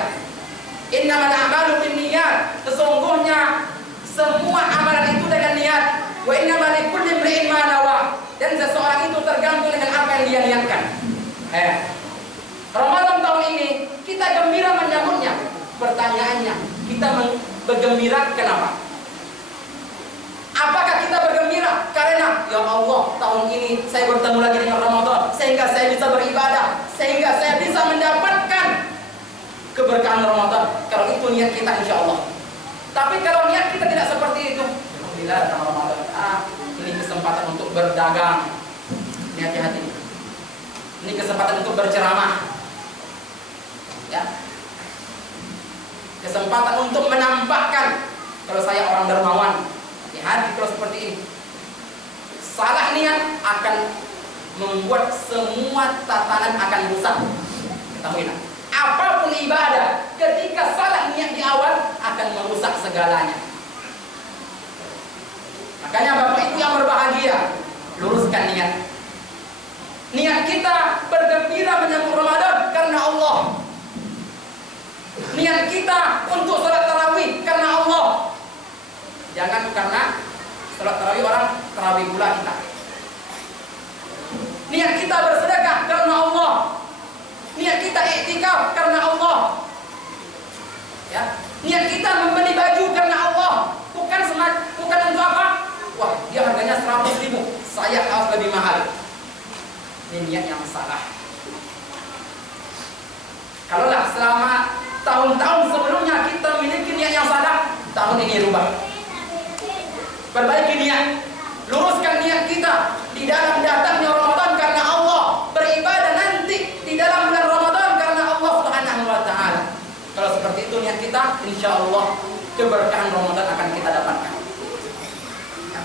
"Innamal a'malu binniyat." Sesungguhnya semua amalan itu dengan niat. Wa innamal likulli imri'in ma nawa. Dan seseorang itu tergantung dengan apa yang dia niatkan. Ramadan tahun ini kita gembira menyambutnya. Pertanyaannya, kita bergembira kenapa? karena ya Allah, tahun ini saya bertemu lagi dengan Ramadan, sehingga saya bisa beribadah, sehingga saya bisa mendapatkan keberkahan Ramadan. Kalau itu niat kita, insya Allah. Tapi kalau niat kita tidak seperti itu, alhamdulillah dalam Ramadan, ini kesempatan untuk berdagang, ini hati-hati. Ini kesempatan untuk berceramah, ya. Kesempatan untuk menampakkan kalau saya orang dermawan. Hati kalau seperti ini, salah niat akan membuat semua tatanan akan rusak. Ketahuilah, apapun ibadah, ketika salah niat di awal akan merusak segalanya. Makanya Bapak Ibu yang berbahagia, luruskan niat. Niat kita bergembira menyambut Ramadan karena Allah. Niat kita untuk salat tarawih karena Allah. Jangan karena salat tarawih orang tarawih gula kita. Niat kita bersedekah karena Allah. Niat kita iktikaf karena Allah. Ya, niat kita membeli baju karena Allah, bukan untuk apa? Wah, dia harganya 100.000, saya harus lebih mahal. Ini niat yang salah. Kalaulah selama tahun-tahun sebelumnya kita memiliki niat yang salah, tahun ini rubah. Perbaiki niat, luruskan niat kita di dalam datangnya Ramadan karena Allah, beribadah nanti di dalam bulan Ramadan karena Allah Subhanahu wa Ta'ala. Kalau seperti itu niat kita, insya Allah keberkahan Ramadan akan kita dapatkan. Ya.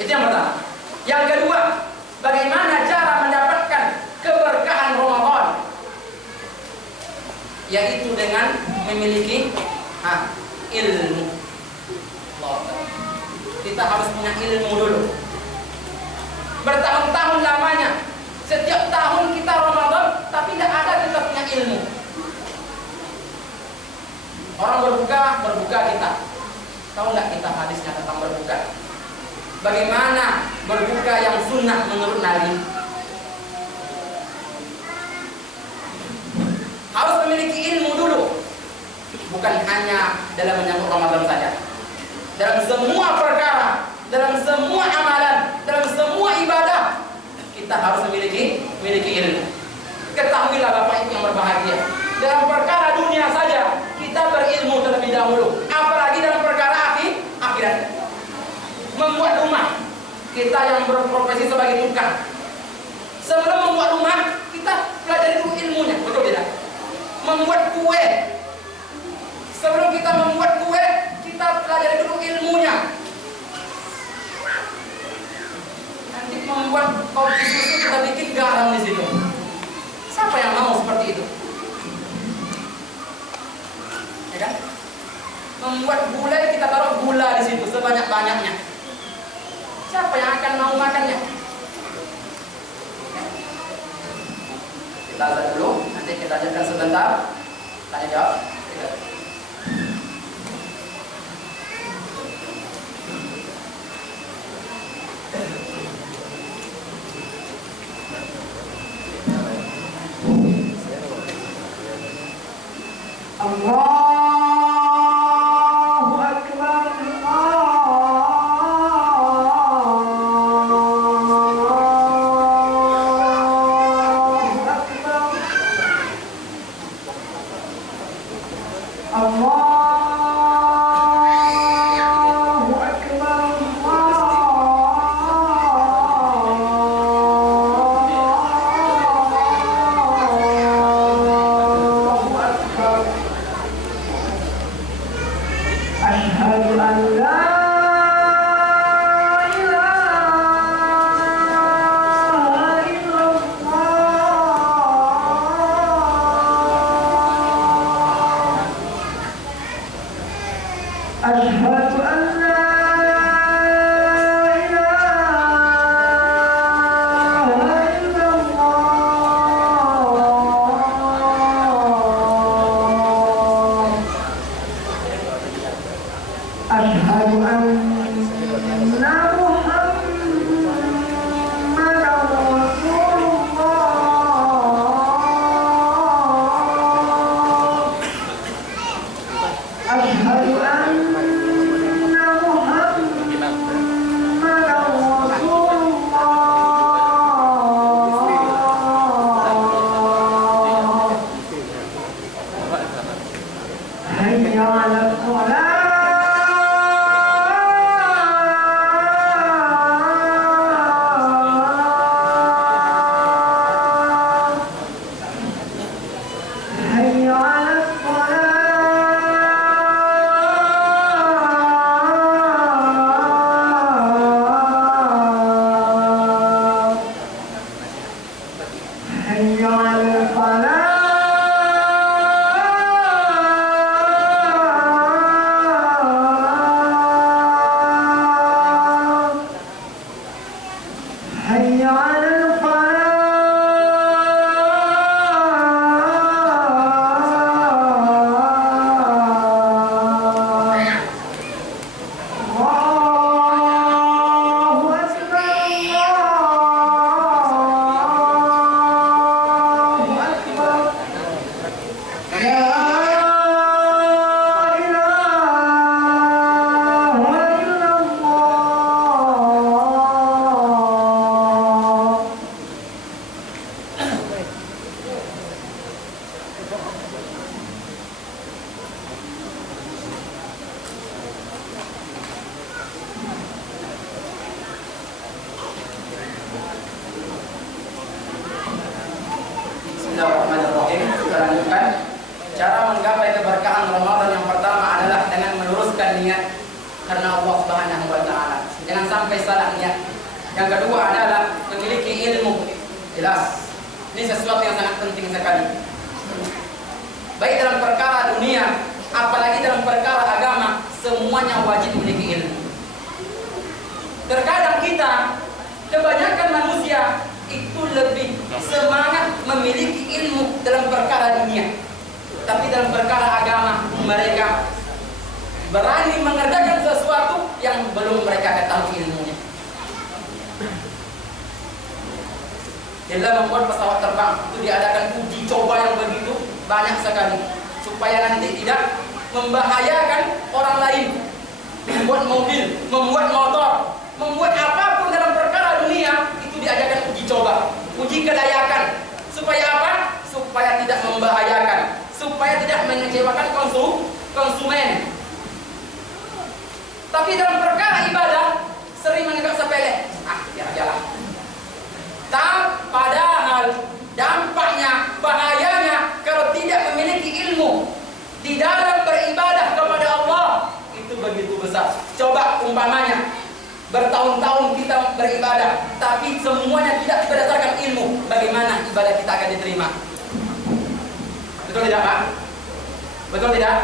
Itu yang pertama. Yang kedua, bagaimana cara mendapatkan keberkahan Ramadan? Yaitu dengan memiliki ilmu. Kita harus punya ilmu dulu. Bertahun-tahun lamanya, setiap tahun kita Ramadan, tapi tidak ada kita punya ilmu. Orang berbuka kita. Tahu nggak kita hadisnya tentang berbuka? Bagaimana berbuka yang sunnah menurut Nabi? Harus memiliki ilmu dulu. Bukan hanya dalam menyambut Ramadan saja. Dalam semua perkara, dalam semua amalan, dalam semua ibadah, kita harus memiliki ilmu. Ketahuilah Bapak Ibu yang berbahagia, dalam perkara dunia saja kita berilmu terlebih dahulu, apalagi dalam perkara akhirat. Membuat rumah, kita yang berprofesi sebagai tukang, sebelum membuat rumah kita pelajari dulu ilmunya, betul tidak? Membuat kue, sebelum kita membuat kue, kita pelajari dulu ilmunya. Nanti membuat kopi susu kita bikin garam di situ. Siapa yang mau seperti itu? Ya kan? Membuat gulai kita taruh gula di situ sebanyak-banyaknya. Siapa yang akan mau makannya? Ya. Kita lihat dulu, nanti kita lanjutkan sebentar. Tanya jawab. Allahu Akbar, Allahu Akbar. Bismillahirrahmanirrahim. Kita lanjutkan. Cara menggapai keberkahan Ramadan yang pertama adalah dengan meluruskan niat karena Allah Subhanahu wa taala. Jangan sampai salah niat. Yang kedua adalah memiliki ilmu. Jelas. Ini sesuatu yang sangat penting sekali. Baik dalam perkara dunia, apalagi dalam perkara agama, semuanya wajib memiliki ilmu. Terkadang kita, kebanyakan manusia itu lebih semangat memiliki ilmu dalam perkara dunia, tapi dalam perkara agama mereka berani mengerjakan sesuatu yang belum mereka ketahui ilmunya. Dalam membuat pesawat terbang itu diadakan uji coba yang begitu banyak sekali supaya nanti tidak membahayakan orang lain. Membuat mobil, membuat motor, membuat apapun dalam perkara dunia itu diadakan uji coba, uji kelayakan. Supaya apa? Supaya tidak membahayakan, supaya tidak mengecewakan konsumen. Tapi dalam perkara ibadah sering menganggap sepele. Biar aja lah. Padahal dampaknya, bahayanya kalau tidak memiliki ilmu di dalam beribadah kepada Allah itu begitu besar. Coba umpamanya bertahun-tahun kita beribadah, tapi semuanya tidak berdasarkan ilmu, bagaimana ibadah kita akan diterima? Betul tidak, Pak? Betul tidak?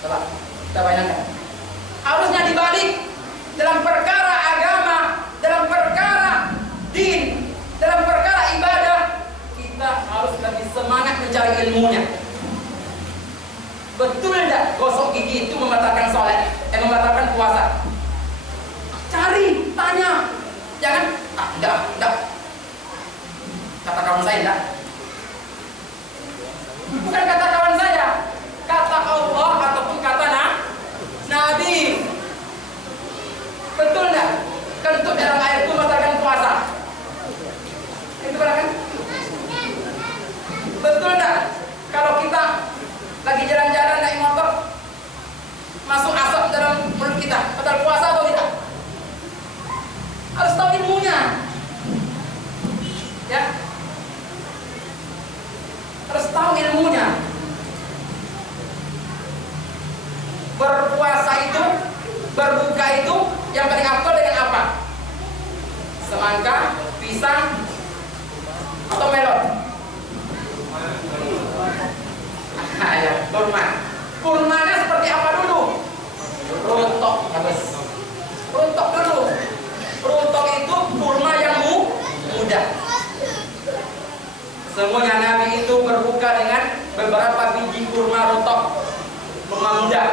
Coba kita bayangkan. Harusnya dibalik dalam perkara agama, dalam perkara din, dalam perkara ibadah, kita harus lebih semangat mencari ilmunya. Betul tidak gosok gigi itu membatalkan sholat, membatalkan puasa? Cari, tanya. Jangan, enggak. Kata kawan saya enggak. Bukan kata kawan saya, kata Allah ataupun kata Nabi. Betul enggak? Kentut dalam air itu membatalkan puasa. Itu kan? Betul enggak? Kalau kita lagi jalan-jalan naik motor, masuk asap dalam mulut kita, batal puasa atau tidak? Harus tahu ilmunya, ya. Harus tahu ilmunya. Berpuasa itu, berbuka itu, yang paling afdal dengan apa? Semangka, pisang, atau melon? Ya, kurma. Kurmanya seperti apa dulu? Rontok, habis. Rontok dulu. Rontok itu kurma yang mudah. Semuanya Nabi itu berbuka dengan beberapa biji kurma rontok, kurma muda.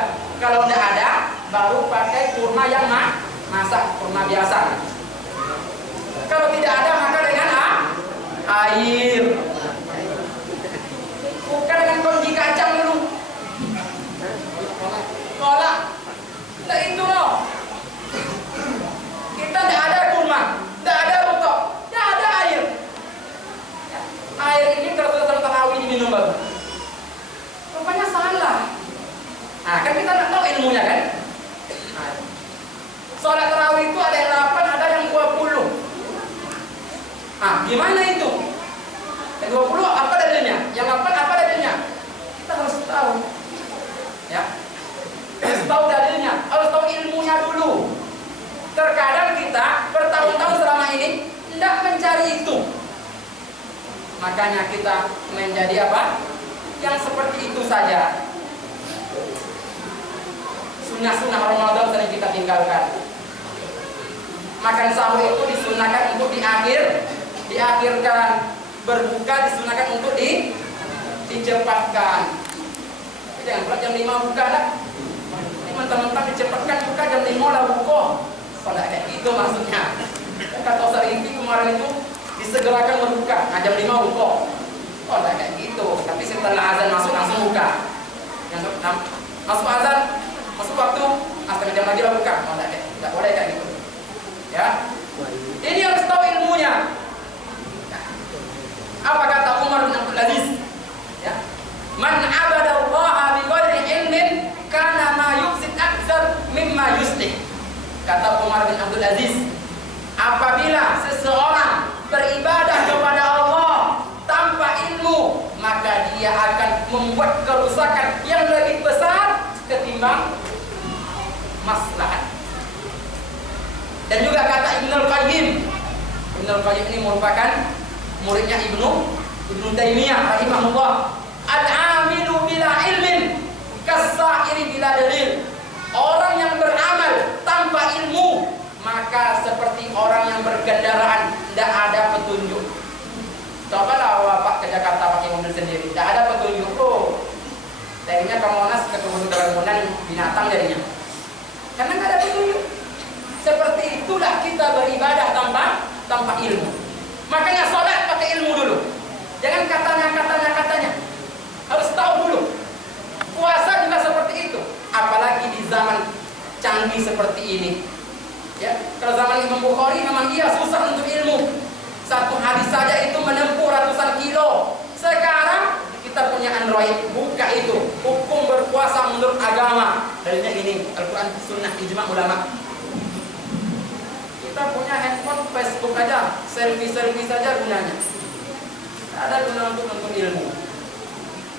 Kalau tidak ada, baru pakai kurma yang masak, kurma biasa. Kalau tidak ada, maka dengan air. Bukan dengan konji kacang dulu. Kolak. Tidak itu loh. Kita tidak ada kurma, tidak ada rontok, tidak ada air. Air ini kalau sudah tarawih diminum baru. Rupanya salah. Nah, kan kita tidak tahu ilmunya kan. Sholat tarawih itu ada yang 8, ada yang 20. Gimana itu? Yang 20 apa dalilnya? Yang 8 apa dalilnya? Kita harus tahu. Ya. Harus tahu dalilnya, harus tahu ilmunya dulu. Terkadang kita bertahun-tahun selama ini tidak mencari itu. Makanya kita menjadi apa? Yang seperti itu saja. Sunnah-sunnah Ramadan sering kita tinggalkan. Makan sahur itu disunahkan untuk diakhirkan. Berbuka disunahkan untuk dicepatkan. Jangan pula jam 5 buka lah. Teman-teman dicepatkan buka jam 5 lah buka. Kalau kayak gitu maksudnya. Kata Ustaz Rinki kemarin itu disegerakan berbuka. Jam 5 buka. Kalau kayak gitu. Tapi setelah azan masuk langsung buka. Yang masuk azan, masuk waktu, setengah jam lagi lah buka. Tidak boleh kayak gitu. Ya. Ini harus tahu ilmunya. Apa kata Umar bin Abdul Aziz? Ya. Man abadallaha bighairi ilmin kana ma yufsid aktsar mimma yuslih. Kata Umar bin Abdul Aziz, apabila seseorang beribadah kepada Allah membuat kerusakan yang lebih besar ketimbang maslahat. Dan juga kata Ibnul Qayyim ini merupakan muridnya Ibnu Taimiyah rahimahullah, al-amilu bila ilmin kasairi bila dalil. Orang yang beramal tanpa ilmu maka seperti orang yang berkendaraan tidak ada petunjuk. Cobalah Bapak ke Jakarta pakai mobil sendiri, tidak ada petunjuk. Oh, tadinya ke Monas ke kerumunan binatang jadinya, karena tidak ada petunjuk. Seperti itulah kita beribadah tanpa ilmu. Makanya sholat pakai ilmu dulu. Jangan katanya. Harus tahu dulu. Puasa juga seperti itu. Apalagi di zaman canggih seperti ini. Ya, kalau zaman Imam Bukhari memang iya susah untuk ilmu. Satu hadis saja itu menempuh ratusan kilo. Sekarang kita punya Android, buka itu. Hukum berpuasa menurut agama. Dalilnya ini, Al-Quran, Sunnah, Ijma' ulama. Kita punya handphone, Facebook aja, selfie saja gunanya. Ada guna untuk ilmu.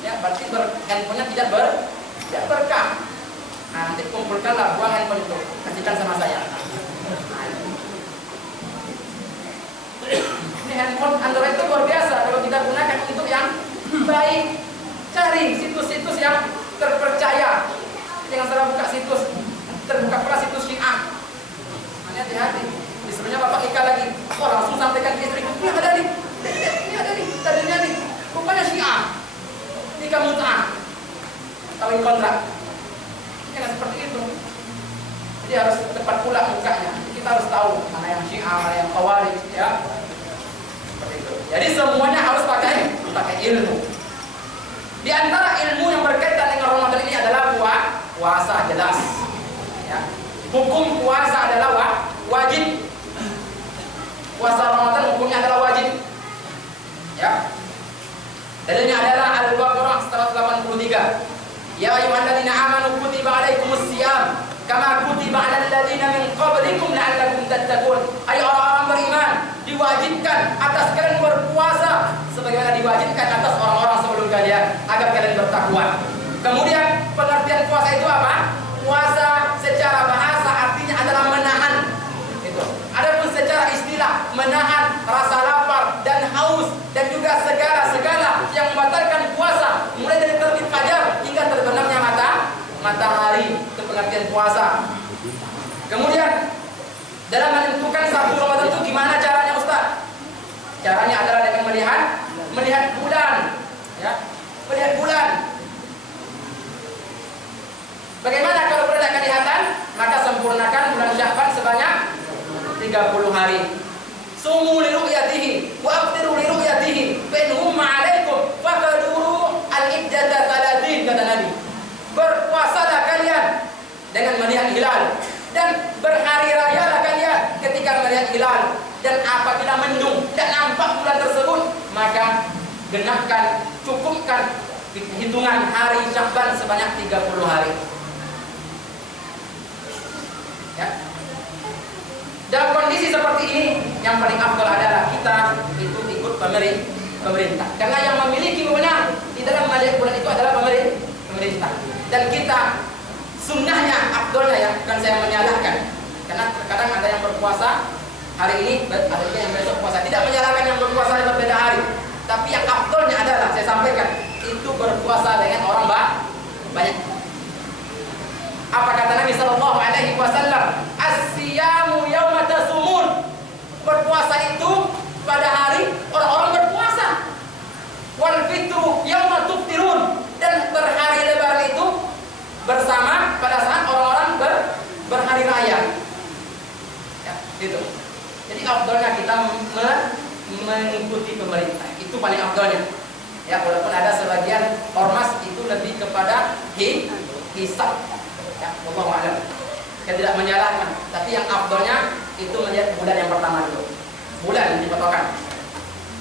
Ya, berarti handphonenya tidak berkah. Nah, nanti kumpulkanlah, buang handphone itu, kasihkan sama saya. Ini handphone Android itu luar biasa. Kalau kita gunakan untuk yang baik, cari situs-situs yang terpercaya. Jangan salah buka situs, terbuka pula situs Syiah. Hati-hati. Disuruhnya bapak nikah lagi, langsung sampaikan ke istri, ini ada nih, tadinya nih, rupanya Syiah, nikah mut'ah, kawin kontrak. Jangan seperti itu. Jadi harus tepat pula mukanya. Kita harus tahu mana yang Syiah, mana yang Khawarij, ya. Seperti itu. Jadi semuanya harus pakai ilmu. Di antara ilmu yang berkaitan dengan Ramadan ini adalah puasa, jelas. Ya. Hukum puasa adalah wajib. Puasa Ramadan hukumnya adalah wajib. Ya. Dalilnya adalah Al-Baqarah 183. Ya ayyuhalladzina amanu kutiba alaikumus shiyam kama kutiba alal ladzina min qablikum la'allakum tattaqun. Hai orang-orang beriman, diwajibkan atas kalian berpuasa sebagaimana diwajibkan atas orang-orang sebelum kalian agar kalian bertakwa. Kemudian pengertian puasa itu apa? Puasa secara bahasa artinya adalah menahan. Itu. Adapun secara istilah menahan rasa lapar dan haus dan juga segala yang membatalkan puasa, mulai dari terbit fajar hingga terbenamnya matahari. Itu pengertian puasa. Kemudian dalam menentukan satu Ramadan itu gimana caranya, Ustaz? Caranya adalah dengan melihat bulan, ya. Melihat bulan. Bagaimana kalau belum ada kelihatan? Maka sempurnakan bulan Sya'ban sebanyak 30 hari. Sumu li ru'yatihi wa aftiru li ru'yatihi fa in humma 'alaikum faqaduru al-iddata 30 kata Nabi. Berpuasalah kalian dengan melihat hilal dan berhari rayalah kalian ketika melihat hilal, dan apabila mendung dan nampak bulan tersebut maka genapkan, cukupkan hitungan hari Sya'ban sebanyak 30 hari. Ya. Dalam kondisi seperti ini yang paling afdal adalah kita itu ikut pemerintah, karena yang memiliki wewenang di dalam melihat bulan itu adalah pemerintah. Dan kita sunnahnya, afdalnya, ya, bukan saya menyalahkan, karena terkadang ada yang berpuasa hari ini, ada juga yang besok puasa. Tidak menyalahkan yang berpuasa di berbeda hari, tapi yang afdalnya adalah saya sampaikan itu berpuasa dengan orang banyak. Apa kata Nabi Sallallahu Alaihi Wasallam? As-siyamu yawma tasumun. Berpuasa itu pada hari orang-orang berpuasa. Wal fitru yawma tuftirun. Dan berhari lebaran itu bersama pada saat orang-orang berhari raya. Ya, gitu. Jadi afdalnya kita mengikuti pemerintah. Itu paling afdalnya. Ya, walaupun ada sebagian ormas itu lebih kepada hisab. Ya, wallahu a'lam. Saya tidak menyalahkan, tapi yang afdalnya itu melihat bulan yang pertama dulu. Bulan yang dipotongkan.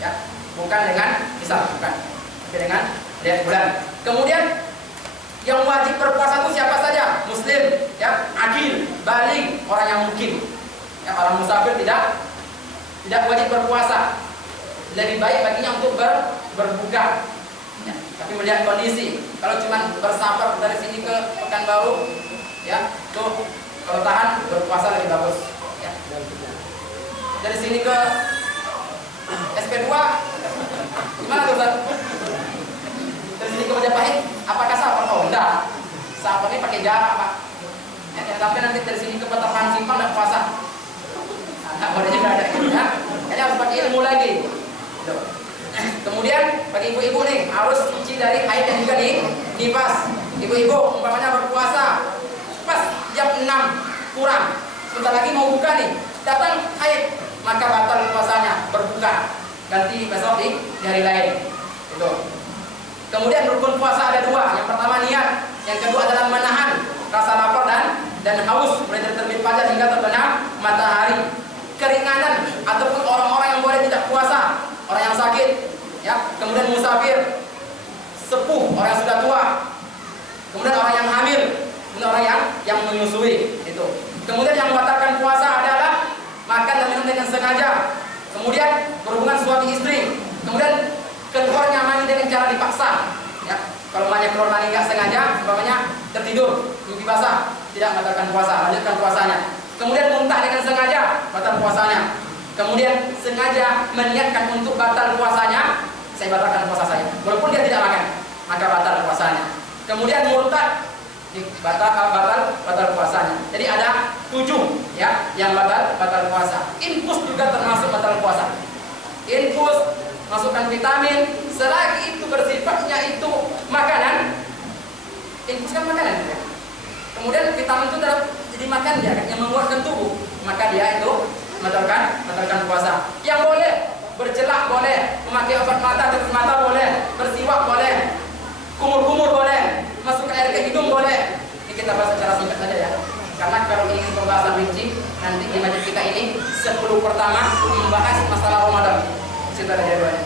Ya, bukan dengan hisab, bukan. Tapi dengan lihat bulan. Kemudian yang wajib berpuasa itu siapa saja? Muslim, ya, akil, baligh, orang yang mukim. Ya, orang musafir tidak wajib berpuasa. Lebih baik baginya untuk berbuka. Ya. tapi melihat kondisi. Kalau cuma bersabar dari sini ke Pekanbaru, ya, tuh kalau tahan berpuasa lebih bagus. Ya. Dari sini ke SP2, gimana tuh Ustaz? Dari sini ke Majapahit, apakah sabar? Oh enggak, sabar ini pakai jarak Pak. Ya, tapi nanti dari sini ke Peterpan Simpang tidak puasa. Nah, boleh juga ada ya. Ini harus pakai ilmu lagi. Kemudian bagi ibu-ibu nih harus suci dari haid dan juga nifas. Ibu-ibu umpamanya berpuasa pas jam 6 kurang, sebentar lagi mau buka nih, datang haid, maka batal puasanya, berbuka, ganti besok di hari lain. Itu. Kemudian rukun puasa ada dua, yang pertama niat, yang kedua adalah menahan rasa lapar dan haus mulai dari terbit fajar hingga terbenam matahari. Keringanan ataupun orang-orang yang boleh tidak puasa, orang yang sakit, ya, kemudian musafir, sepuh, orang yang sudah tua, kemudian orang yang hamil, kemudian orang yang menyusui, itu. Kemudian yang membatalkan puasa adalah makan dan minum dengan sengaja, kemudian berhubungan suami istri, kemudian keluarnya mani dengan cara dipaksa, ya. Kalau banyak keluar mani nggak sengaja, umpamanya tertidur, mimpi basah, tidak membatalkan puasa, lanjutkan puasanya. Kemudian muntah dengan sengaja, batal puasanya. Kemudian sengaja meniatkan untuk batal puasanya, saya batalkan puasa saya, walaupun dia tidak makan, maka batal puasanya. Kemudian murtad, batal puasanya. Jadi ada 7 ya yang batal puasa. Infus juga termasuk batal puasa. Infus masukkan vitamin, selagi itu bersifatnya itu makanan. Infus kan makanan ya. Kemudian vitamin itu jadi makan dia yang menguatkan tubuh, maka dia itu membatalkan puasa. Yang boleh bercelak boleh, memakai obat mata tutup mata boleh, bersiwak boleh, kumur-kumur boleh, masukkan air ke hidung boleh. Ini kita bahas secara singkat saja ya. Karena kalau ingin pembahasan rinci, nanti di majelis kita ini 10 pertama membahas masalah Ramadan. Situ ada jadwalnya.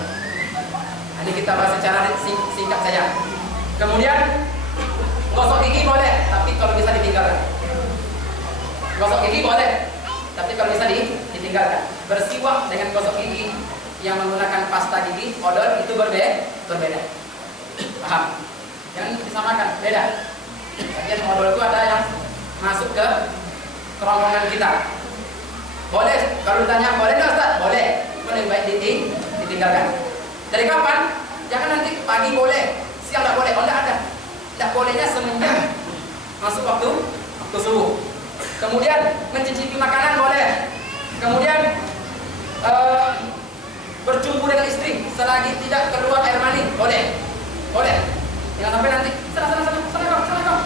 Ini kita bahas secara singkat saja. Kemudian gosok gigi boleh, tapi kalau bisa ditinggalkan. Gosok gigi boleh, tapi kalau bisa ditinggalkan. Bersiwak dengan gosok gigi yang menggunakan pasta gigi, odol itu berbeda. Paham? Jangan disamakan, beda. Bagian odol itu ada yang masuk ke kerongkongan kita. Boleh, kalau ditanya boleh nggak Ustaz? Boleh, lebih baik ditinggalkan. Dari kapan? Jangan nanti pagi boleh, siang nggak boleh. Oh nggak ada. Tidak bolehnya semenjak masuk waktu subuh. Kemudian mencicipi makanan boleh. Kemudian bercumbu dengan istri selagi tidak keluar air mani boleh. Jangan sampai nanti sana kau.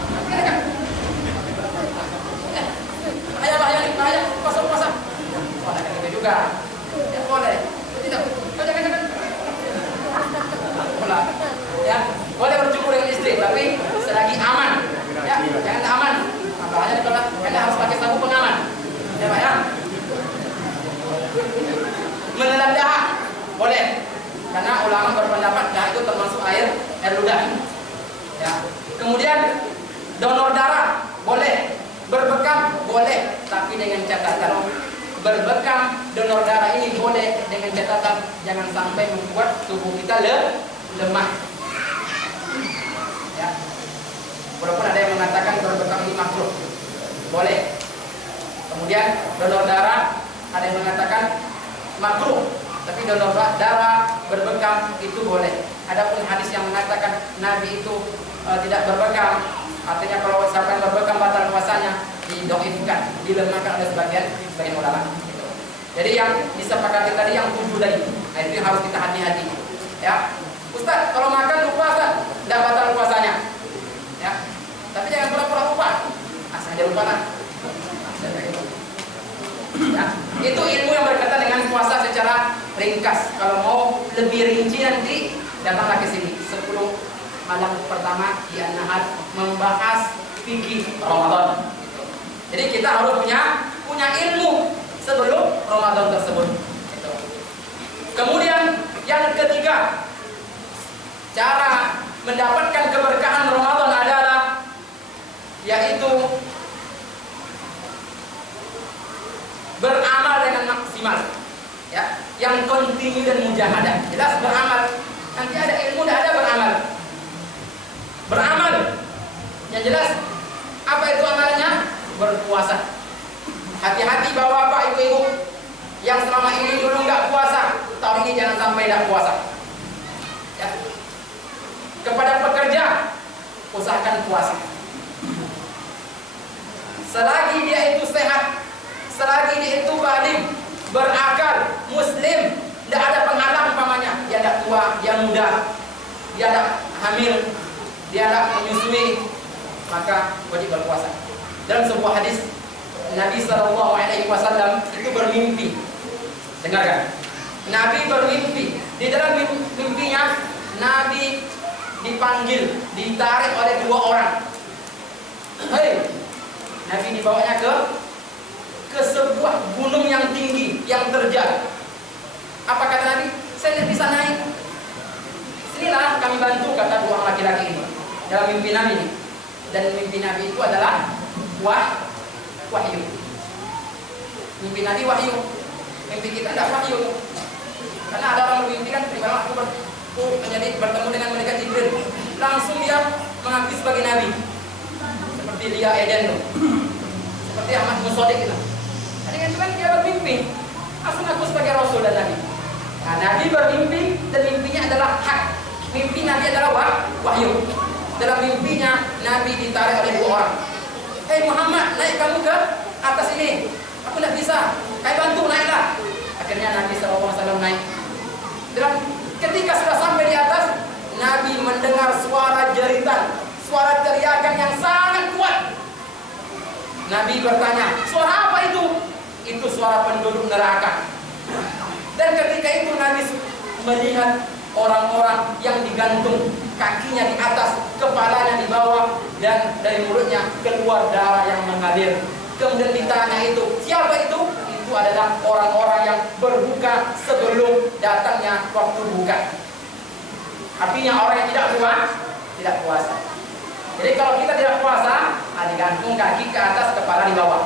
Bahaya, puasa. Oh, ada gitu juga. Ya boleh. Tidak. Jangan. Ya, boleh bercumbu dengan istri, tapi selagi aman. Ya, jangan aman. Makanya kalau Anda harus pakai sabuk pengaman. Ya, Pak ya. Menelan dahak boleh. Karena ulama berpendapat dahak itu termasuk air ludah. Ya. Kemudian donor darah boleh. Berbekam boleh, tapi dengan catatan berbekam donor darah ini boleh dengan catatan jangan sampai membuat tubuh kita lemah. Ya. Walaupun ada yang mengatakan berbekam ini makruh, boleh. Kemudian donor darah ada yang mengatakan makruh, tapi donor darah berbekam itu boleh. Adapun hadis yang mengatakan Nabi itu tidak berbekam, artinya kalau siapa yang berbekam batal puasanya, didoifkan, dilemahkan oleh sebagian ulama. Gitu. Jadi yang disepakati tadi yang 7 tadi, nah itu yang harus kita hati-hati. Ya, Ustaz, kalau makan lupa Ustaz, tidak batal puasanya. Ya, tapi jangan pura-pura lupa. Sengaja lupa lah. Ya, itu ilmu yang berkaitan dengan puasa secara ringkas. Kalau mau lebih rinci nanti datanglah ke sini. 10 malam pertama di An-Nahar membahas fikih Ramadan. Jadi kita harus punya ilmu sebelum Ramadan tersebut. Kemudian yang ketiga, cara mendapatkan keberkahan Ramadan adalah yaitu beramal dengan maksimal. Ya, yang kontinu dan mujahadah. Jelas beramal. Nanti ada ilmu, tidak ada beramal. beramal. Yang jelas, apa itu amalannya? Berpuasa. Hati-hati bapak-bapak, ibu-ibu yang selama ini dulu nggak puasa, tahun ini jangan sampai nggak puasa. Ya. Kepada pekerja, usahakan puasa. Selagi dia itu sehat, selagi dia itu baligh, berakal, muslim, tidak ada penghalang umpamanya, dia tidak tua, dia muda, dia tidak hamil, dia tidak menyusui, maka wajib berpuasa. Dalam sebuah hadis Nabi SAW itu bermimpi. Dengarkan, Nabi bermimpi. Di dalam mimpinya Nabi dipanggil, ditarik oleh dua orang. Hei, Nabi dibawanya ke sebuah gunung yang tinggi, yang terjal. Apa kata Nabi? Saya tidak bisa naik. Sinilah kami bantu, kata dua orang laki-laki ini dalam mimpi Nabi ini. Dan mimpi Nabi itu adalah wahyu. Mimpi Nabi wahyu. Mimpi kita tidak wahyu. Karena ada orang bermimpi kan, terima aku menjadi bertemu dengan malaikat Jibril, langsung dia mengaku sebagai Nabi. Seperti Lia Eden tuh. Seperti Ahmad Musodik itu. Jadi itu kan dia bermimpi, langsung aku sebagai Rasul dan Nabi. Nah, Nabi bermimpi dan mimpinya adalah hak. Mimpi Nabi adalah wahyu. Dalam mimpinya Nabi ditarik oleh dua orang. Hei Muhammad, naik kamu ke atas ini. Aku tidak bisa. Kayak bantu naiklah. Akhirnya Nabi SAW naik. Dan ketika sudah sampai di atas, Nabi mendengar suara jeritan, suara teriakan yang sangat kuat. Nabi bertanya, suara apa itu? Itu suara penduduk neraka. Dan ketika itu Nabi melihat orang-orang yang digantung, kakinya di atas, kepalanya di bawah, dan dari mulutnya keluar darah yang mengalir. Kemudian ditanya itu, siapa itu? Itu adalah orang-orang yang berbuka sebelum datangnya waktu buka. Artinya orang yang tidak puasa. Jadi kalau kita tidak puasa, digantung kaki ke atas, kepala di bawah.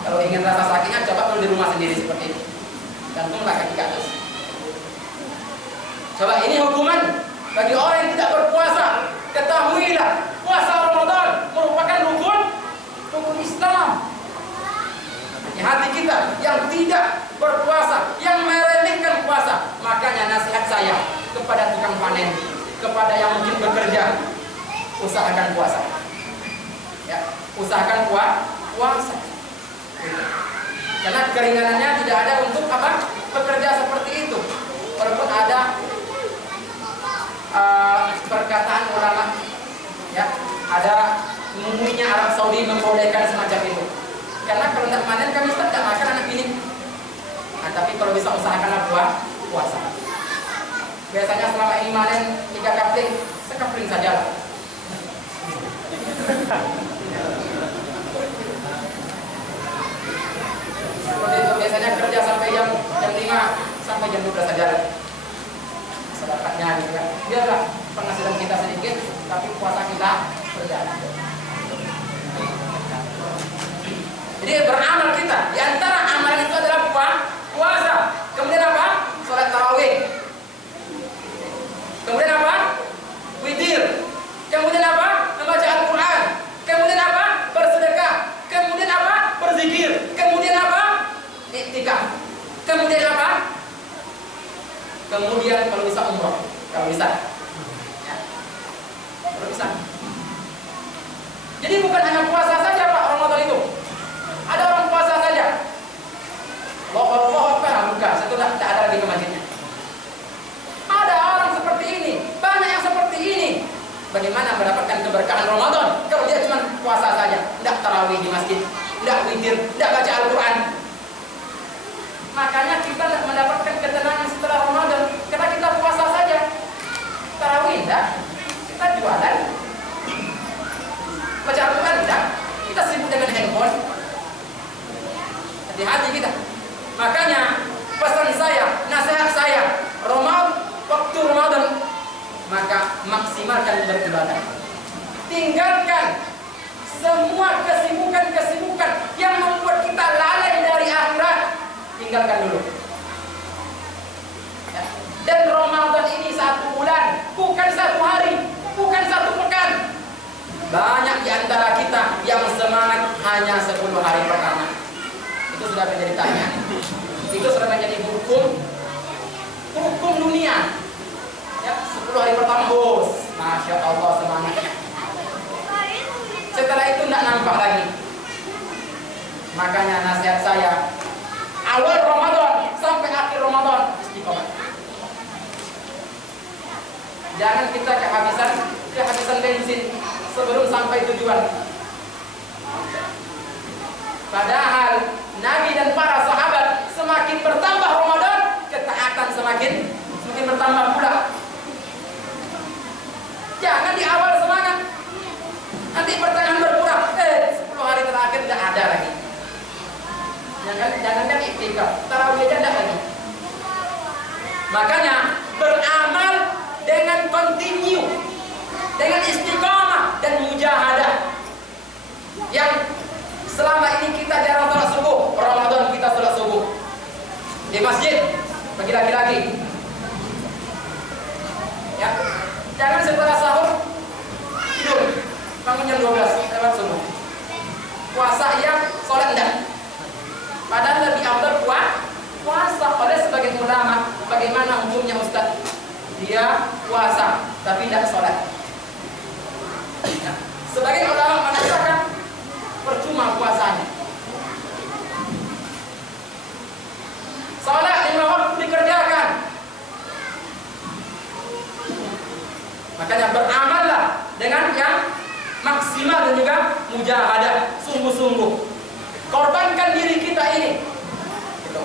Kalau ingin rasa sakitnya, coba dulu di rumah sendiri seperti ini. Gantunglah kaki ke atas. Coba ini hukuman bagi orang yang tidak berpuasa. Ketahuilah, puasa Ramadan merupakan rukun Islam. Di hati kita yang tidak berpuasa, yang meremehkan puasa, makanya nasihat saya kepada tukang panen, kepada yang mungkin bekerja, usahakan puasa. Ya, usahakan puasa. Karena keringanannya tidak ada untuk apa? Bekerja seperti itu. Walaupun ada perkataan ulama, ya, ada mumuinya Arab Saudi membolehkan semacam itu. Karena kalau tidak panen kami tidak makan anak ini. Nah, tapi kalau bisa usahakanlah puasa. Biasanya selama ini panen 3 kapling, sekapling saja. Seperti itu biasanya kerja sampai jam 5 sampai jam 12 saja. Sedapatnya gitu kan. Biarlah penghasilan kita sedikit, tapi puasa kita berjalan. Jadi beramal kita, di antara amalan itu adalah puasa. Kemudian apa? Salat tarawih. Kemudian apa? Witir. Kemudian apa? Membaca Al-Quran. Kemudian apa? Bersedekah. Kemudian apa? Berzikir. Kemudian apa? Iktikaf. Kemudian apa? Kemudian kalau bisa umroh, kalau bisa. Ya. Kalau bisa. Jadi bukan hanya puasa saja Pak Ramadan itu. Ada orang puasa saja. Allahu Akbar, buka, satu tidak ada lagi ke masjidnya. Ada orang seperti ini, banyak yang seperti ini. Bagaimana mendapatkan keberkahan Ramadan kalau dia cuma puasa saja, tidak tarawih di masjid, tidak witir, tidak baca Al-Quran? Makanya kita tidak mendapatkan ketenangan setelah Ramadan karena kita puasa saja. Tarawih tidak, kita jualan. Baca Al-Quran tidak, kita sibuk dengan handphone. Hati-hati kita. Makanya pesan saya, nasihat saya, waktu Ramadan, maka maksimalkan beribadah. Tinggalkan semua kesibukan-kesibukan yang membuat kita lalai dari akhirat. Tinggalkan dulu. Ya. Dan Ramadan ini 1 bulan, bukan 1 hari, bukan Banyak di antara kita yang semangat hanya 10 hari pertama. Itu sudah menjadi tanya. Itu sudah menjadi hukum dunia. Ya, 10 hari pertama bos, masya Allah semangatnya. Setelah itu tidak nampak lagi. Makanya nasihat saya, awal Ramadan sampai akhir Ramadan istiqomah. Jangan kita kehabisan bensin sebelum sampai tujuan. Padahal Nabi dan para sahabat semakin bertambah Ramadan, ketaatan semakin bertambah pula. Jangan di awal semangat, nanti pertengahan berkurang. 10 hari terakhir tidak ada lagi. Jangan iktikaf, tarawih aja tidak lagi. Makanya beramal dengan continue, dengan istiqamah dan mujahadah. Yang selama ini kita jarang sholat subuh, Ramadan kita sholat subuh di masjid bagi laki-laki. Ya, jangan setelah sahur tidur, bangun jam 12 lewat subuh. Puasa yang sholat enggak. Padahal lebih afdal puasa. Oleh sebagian ulama, bagaimana hukumnya Ustaz? Dia puasa tapi tidak sholat. Ya. Sebagian ulama mengatakan percuma puasanya. Sholat 5 waktu dikerjakan. Makanya beramallah dengan yang maksimal dan juga mujahadah, sungguh-sungguh. Korbankan diri kita ini. Gitu.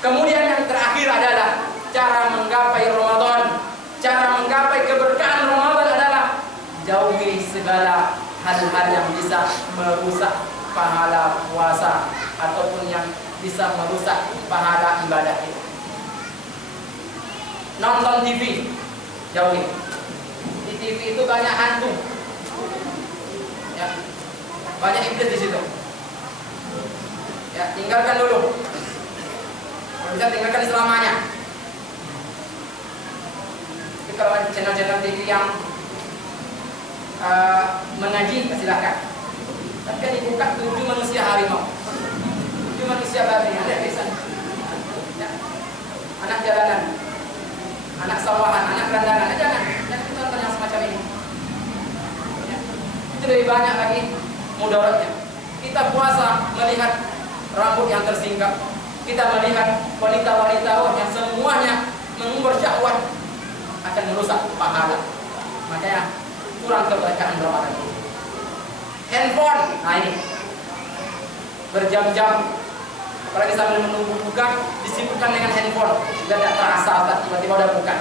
Kemudian yang terakhir adalah cara menggapai Ramadan. Cara menggapai keberkahan Ramadan adalah jauhi segala hal-hal yang bisa merusak pahala puasa ataupun yang bisa merusak pahala ibadah kita. Nonton TV, jauhi. Di TV itu banyak hantu. Ya. Banyak iblis di situ. Ya, tinggalkan dulu. Kalau bisa tinggalkan selamanya. Tapi kalau channel-channel TV yang mengaji, silakan. Tapi kan dibuka 7 manusia harimau, 7 manusia babi, ada bisa. Ya. Anak jalanan, anak sawahan, anak gelandangan, jangan tonton yang semacam ini. Ya. Itu lebih banyak lagi mudaratnya. Kita puasa melihat rambut yang tersingkap, kita melihat wanita-wanita yang semuanya mengumbar syahwat, akan merusak pahala. Makanya kurang keberkahan Ramadan. Handphone, nah ini berjam-jam, apalagi sambil menunggu buka, disibukkan dengan handphone, tidak terasa tiba-tiba udah buka.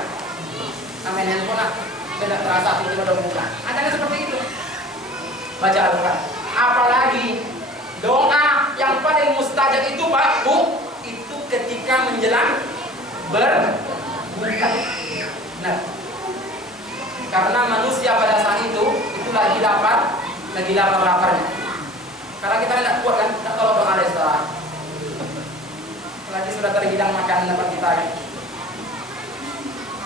Main handphone tidak terasa tiba-tiba udah buka. Adanya seperti itu. Baca Al-Quran. Apalagi doa yang paling mustajab itu Pak Bu, itu ketika menjelang berbuka. Nah, karena manusia pada saat itu lagi lapar-laparnya. Karena kita tidak kuat kan, tidak tahu doa restoran. Lagi sudah terhidang makan dapat kita.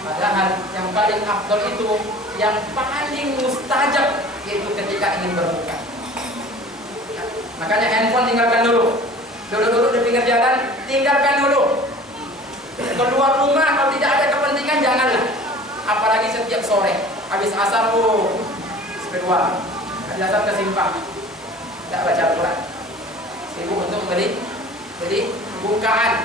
Padahal yang paling afdal itu, yang paling mustajab yaitu ketika ingin berbuka. Ya, makanya handphone tinggalkan dulu. Duduk-duduk di pinggir jalan, tinggalkan dulu. Keluar rumah kalau tidak ada kepentingan janganlah. Apalagi setiap sore, habis asar keluar, habis asar ke simpang, tidak baca Al-Quran, sibuk untuk beli bukaan.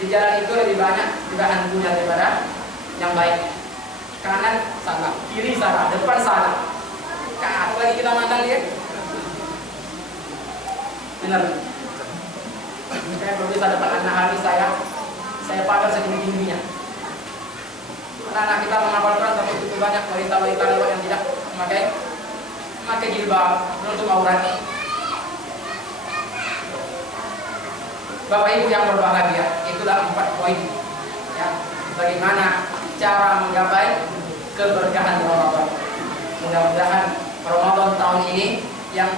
Di jalan itu lebih banyak juga hantunya daripada yang baik. Kanan salah, kiri salah, depan salah. Apa lagi kita mandang dia? Benar. Saya belum bisa depan anak hari saya pagar setinggi-tingginya. Anak kita menghafal Quran tapi begitu banyak wanita-wanita lewat yang tidak memakai jilbab menutup aurat. Bapak Ibu yang berbahagia, itulah 4 poin. Ya, bagaimana cara menggapai keberkahan Ramadan. Mudah-mudahan Ramadan tahun ini yang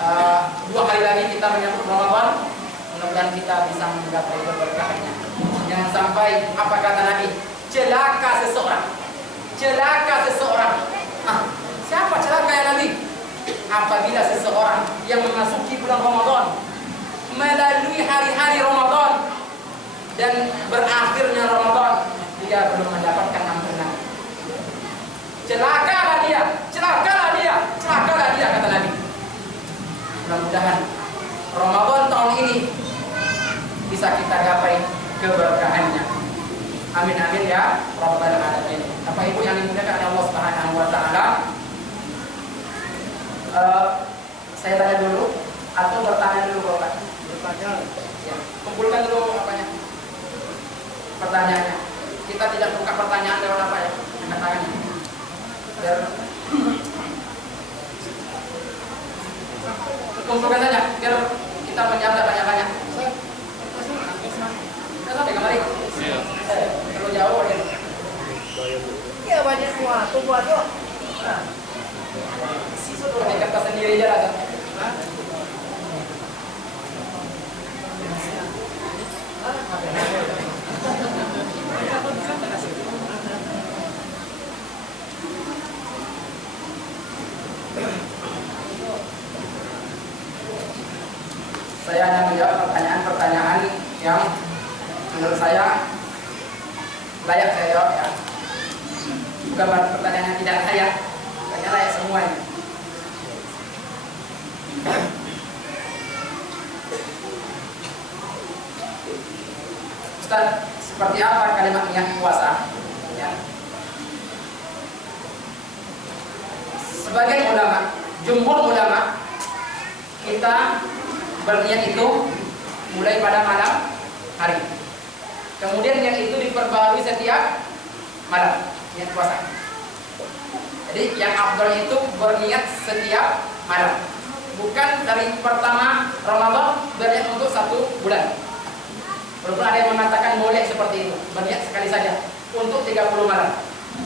2 hari lagi kita menyambut Ramadan, mudah-mudahan kita bisa menggapai keberkahannya. Jangan sampai apa kata Nabi, celaka seseorang celaka seseorang. Siapa celaka ya Nabi? Apabila seseorang yang memasuki bulan Ramadan, melalui hari-hari Ramadan dan berakhirnya Ramadan, dia belum mendapatkan ampunan. Celakalah dia, celakalah dia, celakalah dia, kata Nabi. Mudah-mudahan Ramadan tahun ini bisa kita gapai keberkahannya. Amin amin ya Rabbal alamin. Bapak Ibu yang dimuliakan oleh Allah Subhanahu wa taala, saya tanya dulu atau bertanya dulu Bapak? Bertanya. Ya, kumpulkan dulu apanya? Pertanyaannya. Kita tidak buka pertanyaan lewat apa ya? Angkat tangannya. Biar kumpulkan saja biar kita menjawab banyak-banyak. Kita sampai kemari. Iya. Kalau jauh ya. Iya banyak semua. Tunggu aja. Nah. Ini kata sendiri aja lah. Saya hanya menjawab pertanyaan-pertanyaan yang menurut saya layak saya jawab ya. Bukan pertanyaan yang tidak layak, pertanyaan layak semuanya. Ustaz, seperti apa kalimat niat puasa? Ya. Sebagai ulama, jumhur ulama, kita berniat itu mulai pada malam hari. Kemudian niat itu diperbarui setiap malam, niat puasa. Jadi yang afdal itu berniat setiap malam. Bukan dari pertama Ramadan berniat untuk 1 bulan. Walaupun ada yang mengatakan boleh seperti itu, berniat sekali saja untuk 30 malam.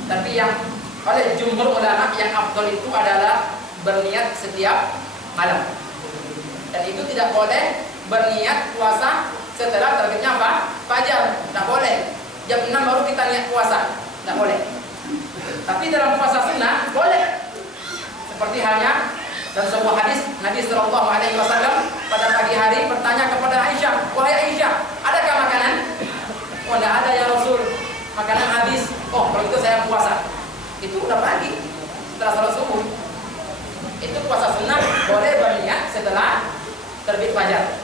Tapi yang oleh jumhur ulama yang afdal itu adalah berniat setiap malam. Dan itu tidak boleh berniat puasa setelah terbitnya apa? Fajar. Tidak boleh. Jam 6 baru kita niat puasa. Tidak boleh. Tapi dalam puasa sunnah boleh. Seperti halnya dalam sebuah hadis Nabi Sallallahu Alaihi Wasallam pada pagi hari bertanya kepada Aisyah, wahai Aisyah, adakah makanan? Oh, tidak ada ya Rasul. Makanan habis. Oh, kalau itu saya puasa. Itu udah pagi setelah salat subuh. Itu puasa sunnah boleh berniat setelah terbit fajar.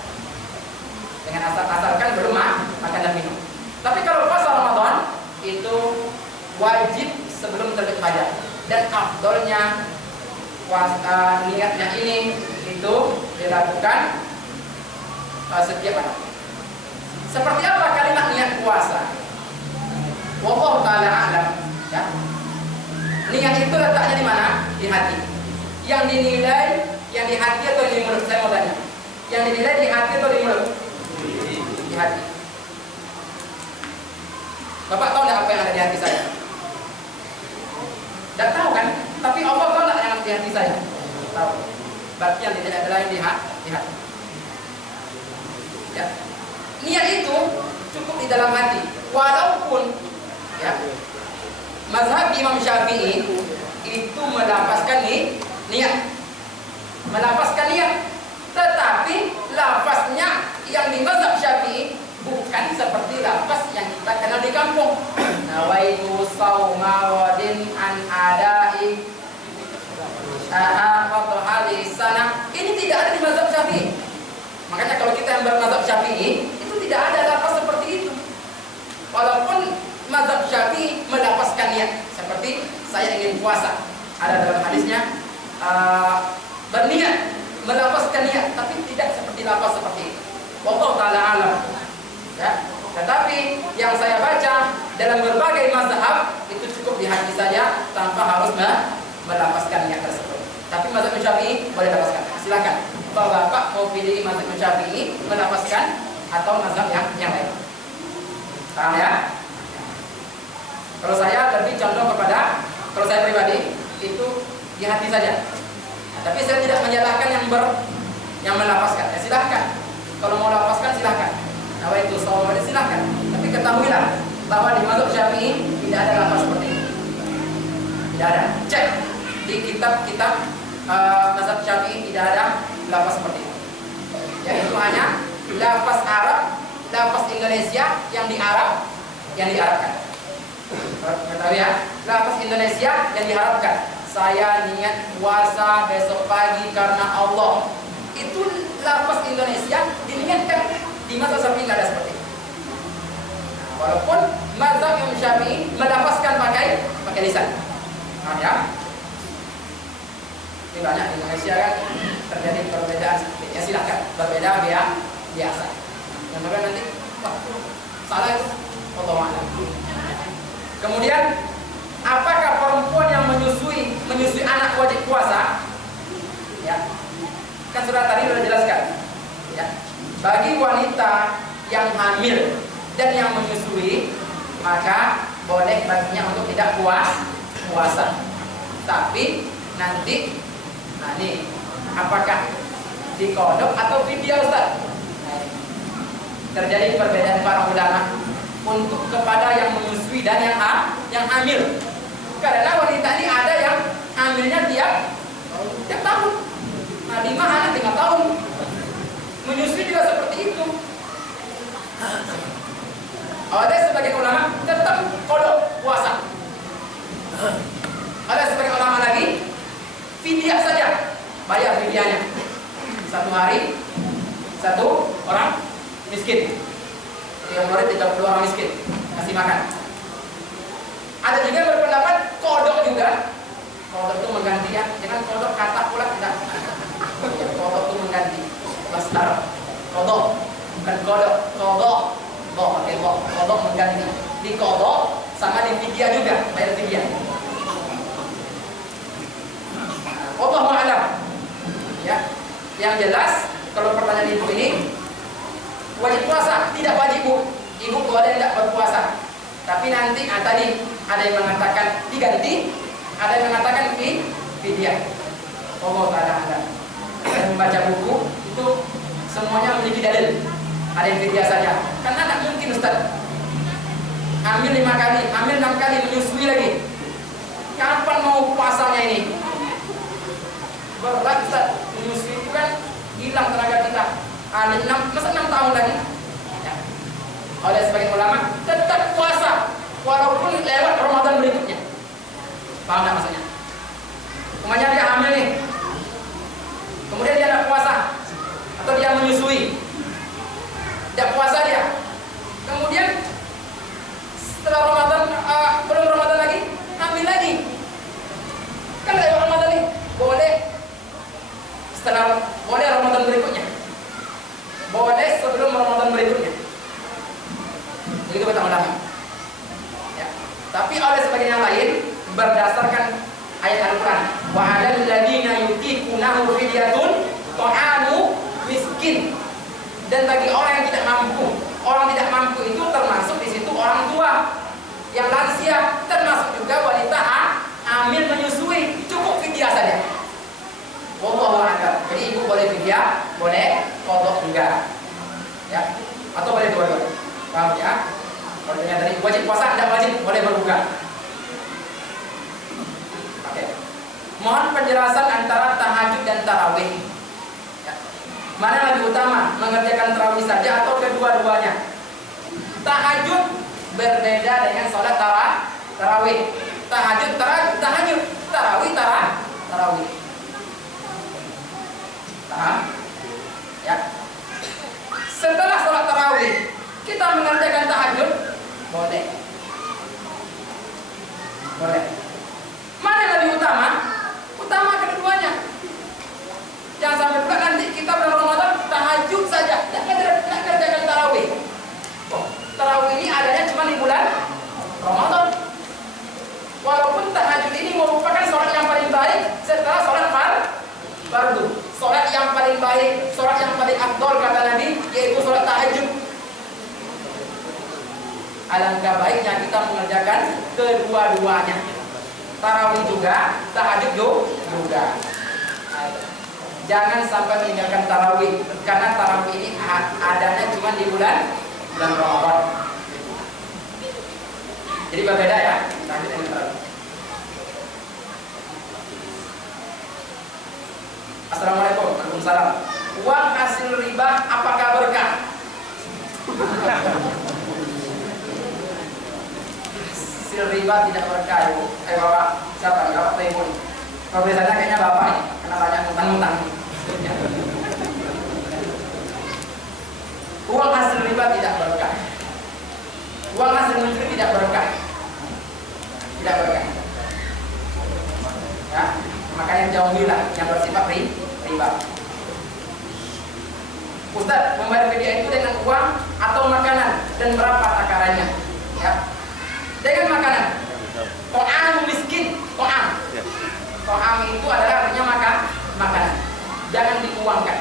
Dengan asalkan belum makan dan minum. Tapi kalau puasa Ramadan itu wajib sebelum terbit fajar. Dan afdolnya puasa niatnya ini itu dilakukan setiap hari. Seperti apa kalimat niat puasa? Wallahu ta'ala a'lam. Ya. Niat itu letaknya di mana? Di hati. Yang dinilai yang di hati atau di mulut? Saya mau tanya. Yang dinilai di hati atau di mulut? Di hati. Bapak tahu tidak apa yang ada di hati saya? Tidak tahu kan? Tapi Allah tahu tidak yang di hati saya? Tahu. Berarti yang dinilai adalah yang di hati. Ya. Niat itu cukup di dalam hati. Walaupun ya, mazhab Imam Syafi'i itu melafazkan niat, melafazkan niat, tetapi lafaznya yang di mazhab Syafi'i bukan seperti lafaz yang kita kenal di kampung. Nawaitu sauma wadin an adai wa hadis sana. Ini tidak ada di mazhab Syafi'i. Makanya kalau kita yang bermazhab Syafi'i itu tidak ada lafaz seperti itu. Walaupun mazhab Syafi'i melafazkan niat seperti saya ingin puasa. Ada dalam hadisnya berniat, melafazkan niat, tapi tidak seperti lafaz seperti itu. Wallahu ta'ala alam. Ya. Tetapi yang saya baca dalam berbagai mazhab itu cukup di hati saja tanpa harus melafazkan niat tersebut. Tapi mazhab Syafi'i boleh lafazkan. Silakan. Bapak mau pilih mazhab Syafi'i melafazkan atau mazhab yang lain. Paham ya? Kalau saya lebih condong kepada, kalau saya pribadi itu di hati saja. Nah, tapi saya tidak menyalahkan yang melafazkan. Ya silahkan. Kalau mau lafazkan silahkan. Nah itu soalnya silahkan. Tapi ketahuilah bahwa di mazhab Syafi'i tidak ada lafaz seperti itu. Tidak ada. Cek di kitab-kitab mazhab Syafi'i tidak ada lafaz seperti itu. Ya, itu hanya lafaz Arab, lafaz Indonesia yang diarabkan. Ketahui ya, lafaz Indonesia yang diharapkan. Saya niat puasa besok pagi karena Allah. Itu lafaz Indonesia diniatkan. Di mazhab Syafi'i nggak ada seperti itu. Walaupun mazhab Imam Syafi'i melafazkan pakai lisan. Nah, ya. Ini banyak di Indonesia kan terjadi perbedaan seperti ini. Ya silakan, berbeda biasa. Yang berbeda nanti salah itu otomatis. Kemudian, apakah perempuan yang menyusui anak wajib puasa? Ya, kan sudah tadi sudah jelaskan. Ya, bagi wanita yang hamil dan yang menyusui, maka boleh baginya untuk tidak puasa. Tapi nanti, apakah dikodok atau fidyah, Ustaz? Terjadi perbedaan para ulama untuk kepada yang menyusui dan yang hamil. Karena wanita ini ada yang hamilnya tiap tahun. Nah, 5 anak 3 tahun. Menyusui juga seperti itu. Ada sebagian ulama tetap kodok puasa. Ada sebagian ulama lagi fidyah saja, bayar fidyahnya. 1 hari 1 orang miskin. 3 hari 30 orang miskin kasih makan. Ada juga yang berpendapat kodok juga. Kodok itu mengganti ya, jangan kodok kata pula tidak. Kodok itu mengganti. Bastar. Kodok bukan kodok, kodok. Kodok mengganti. Di kodok sama di fidyah juga, bayar fidyah. Wallahu a'lam. Ya. Yang jelas kalau pertanyaan ibu ini wajib puasa, tidak wajib bu. Ibu boleh tidak berpuasa. Tapi nanti tadi ada yang mengatakan diganti, ada yang mengatakan fidyah. Allah taala alam. Saya membaca buku itu semuanya memiliki dalil. Ada yang fidyah saja. Karena tidak mungkin Ustaz. Hamil 5 kali, hamil 6 kali, menyusui lagi. Kapan mau puasanya ini? Berat Ustaz, menyusui itu kan hilang tenaga kita. Masa 6 tahun lagi? Ya. Oleh sebagian ulama tetap puasa walaupun lewat Ramadan berikutnya. Paham nggak maksudnya? Kemudian dia hamil nih, kemudian dia tidak puasa atau dia menyusui, tidak puasa dia. Kemudian setelah Ramadan, belum Ramadan lagi, hamil lagi. Kan lewat Ramadan nih, boleh. Boleh Ramadan berikutnya. Boleh sebelum Ramadan berikutnya. Begitu kata ulama. Ya. Tapi oleh sebagian yang lain berdasarkan ayat Al-Qur'an, wa 'alal ladzina yutiqunahu fidyatun ta'amu miskin. Dan bagi orang yang tidak mampu, orang tidak mampu itu termasuk di situ orang tua, yang lansia, termasuk juga wanita hamil menyusui, cukup fidyah saja. Wallahu a'lam. Jadi ibu boleh fidyah, boleh qadha juga. Ya. Atau boleh dua-dua. Paham ya? Kalau tadi wajib puasa, tidak wajib, boleh berbuka. Oke. Mohon penjelasan antara tahajud dan tarawih. Ya. Mana lebih utama, mengerjakan tarawih saja atau kedua-duanya? Tahajud berbeda dengan sholat tarawih. Tahajud, tarawih. Paham? Ya. Setelah sholat tarawih, kita mengerjakan tahajud, boleh. Mana yang lebih utama? Utama kedua-duanya. Jangan sampai pula nanti kita bulan Ramadan tahajud saja, tidak kerjakan tarawih. Tarawih ini adanya cuma di bulan Ramadan. Walaupun tahajud ini merupakan sholat yang paling baik setelah sholat fardu. Sholat yang paling baik, sholat yang paling afdol kata Nabi, yaitu sholat tahajud. Alangkah baiknya kita mengerjakan kedua-duanya. Tarawih juga, tahajud juga. Jangan sampai meninggalkan tarawih, karena tarawih ini adanya cuma di bulan Ramadan. Jadi berbeda ya, tahajud dengan tarawih. Assalamualaikum. Waalaikumsalam. Uang hasil riba apakah berkah? Hasil riba tidak berkah, Ibu. Bapak, siapa nih? Bapak atau Ibu nih? Kalau biasanya kayaknya Bapak nih, karena banyak utang-utang. Uang hasil riba tidak berkah. Uang hasil menteri tidak berkah. Tidak berkah. Ya, makanya jauhilah yang bersifat riba. Ustaz, membayar fidyah itu dengan uang atau makanan dan berapa takarannya? Ya. Dengan makanan. To'am miskin, to'am. To'am itu adalah artinya makanan. Jangan diuangkan.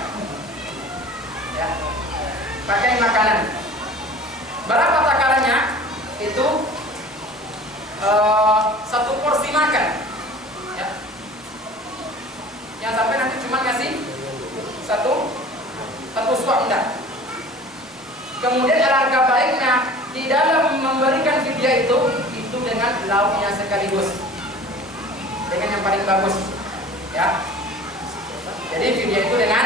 Ya. Pakai makanan. Berapa takarannya? Itu satu porsi makan. Ya. Yang sampai nanti cuma ngasih satu suap, enggak. Kemudian alangkah baiknya di dalam memberikan fidyah itu dengan lauknya sekaligus, dengan yang paling bagus, ya. Jadi fidyah itu dengan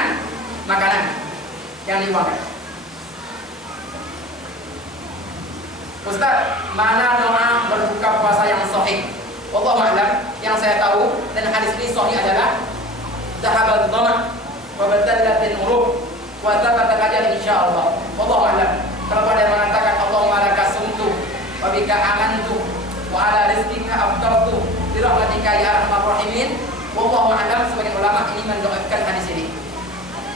makanan yang diuangkan. Ustaz, mana doa berbuka puasa yang sahih? Wallahu a'lam. Yang saya tahu dan hadis ini sahih adalah zahabal dhama wa badallatil urub wa thabata al-ajal insyaallah. Wallahu a'lam. Kalau ada yang mengatakan Allahumma laka sumtu wa bika amantu wa ala rizqika aftartu bi rahmatika ya arhamar rahimin. Wallahu a'lam. Sebagian ulama ini mendoakan hadis ini.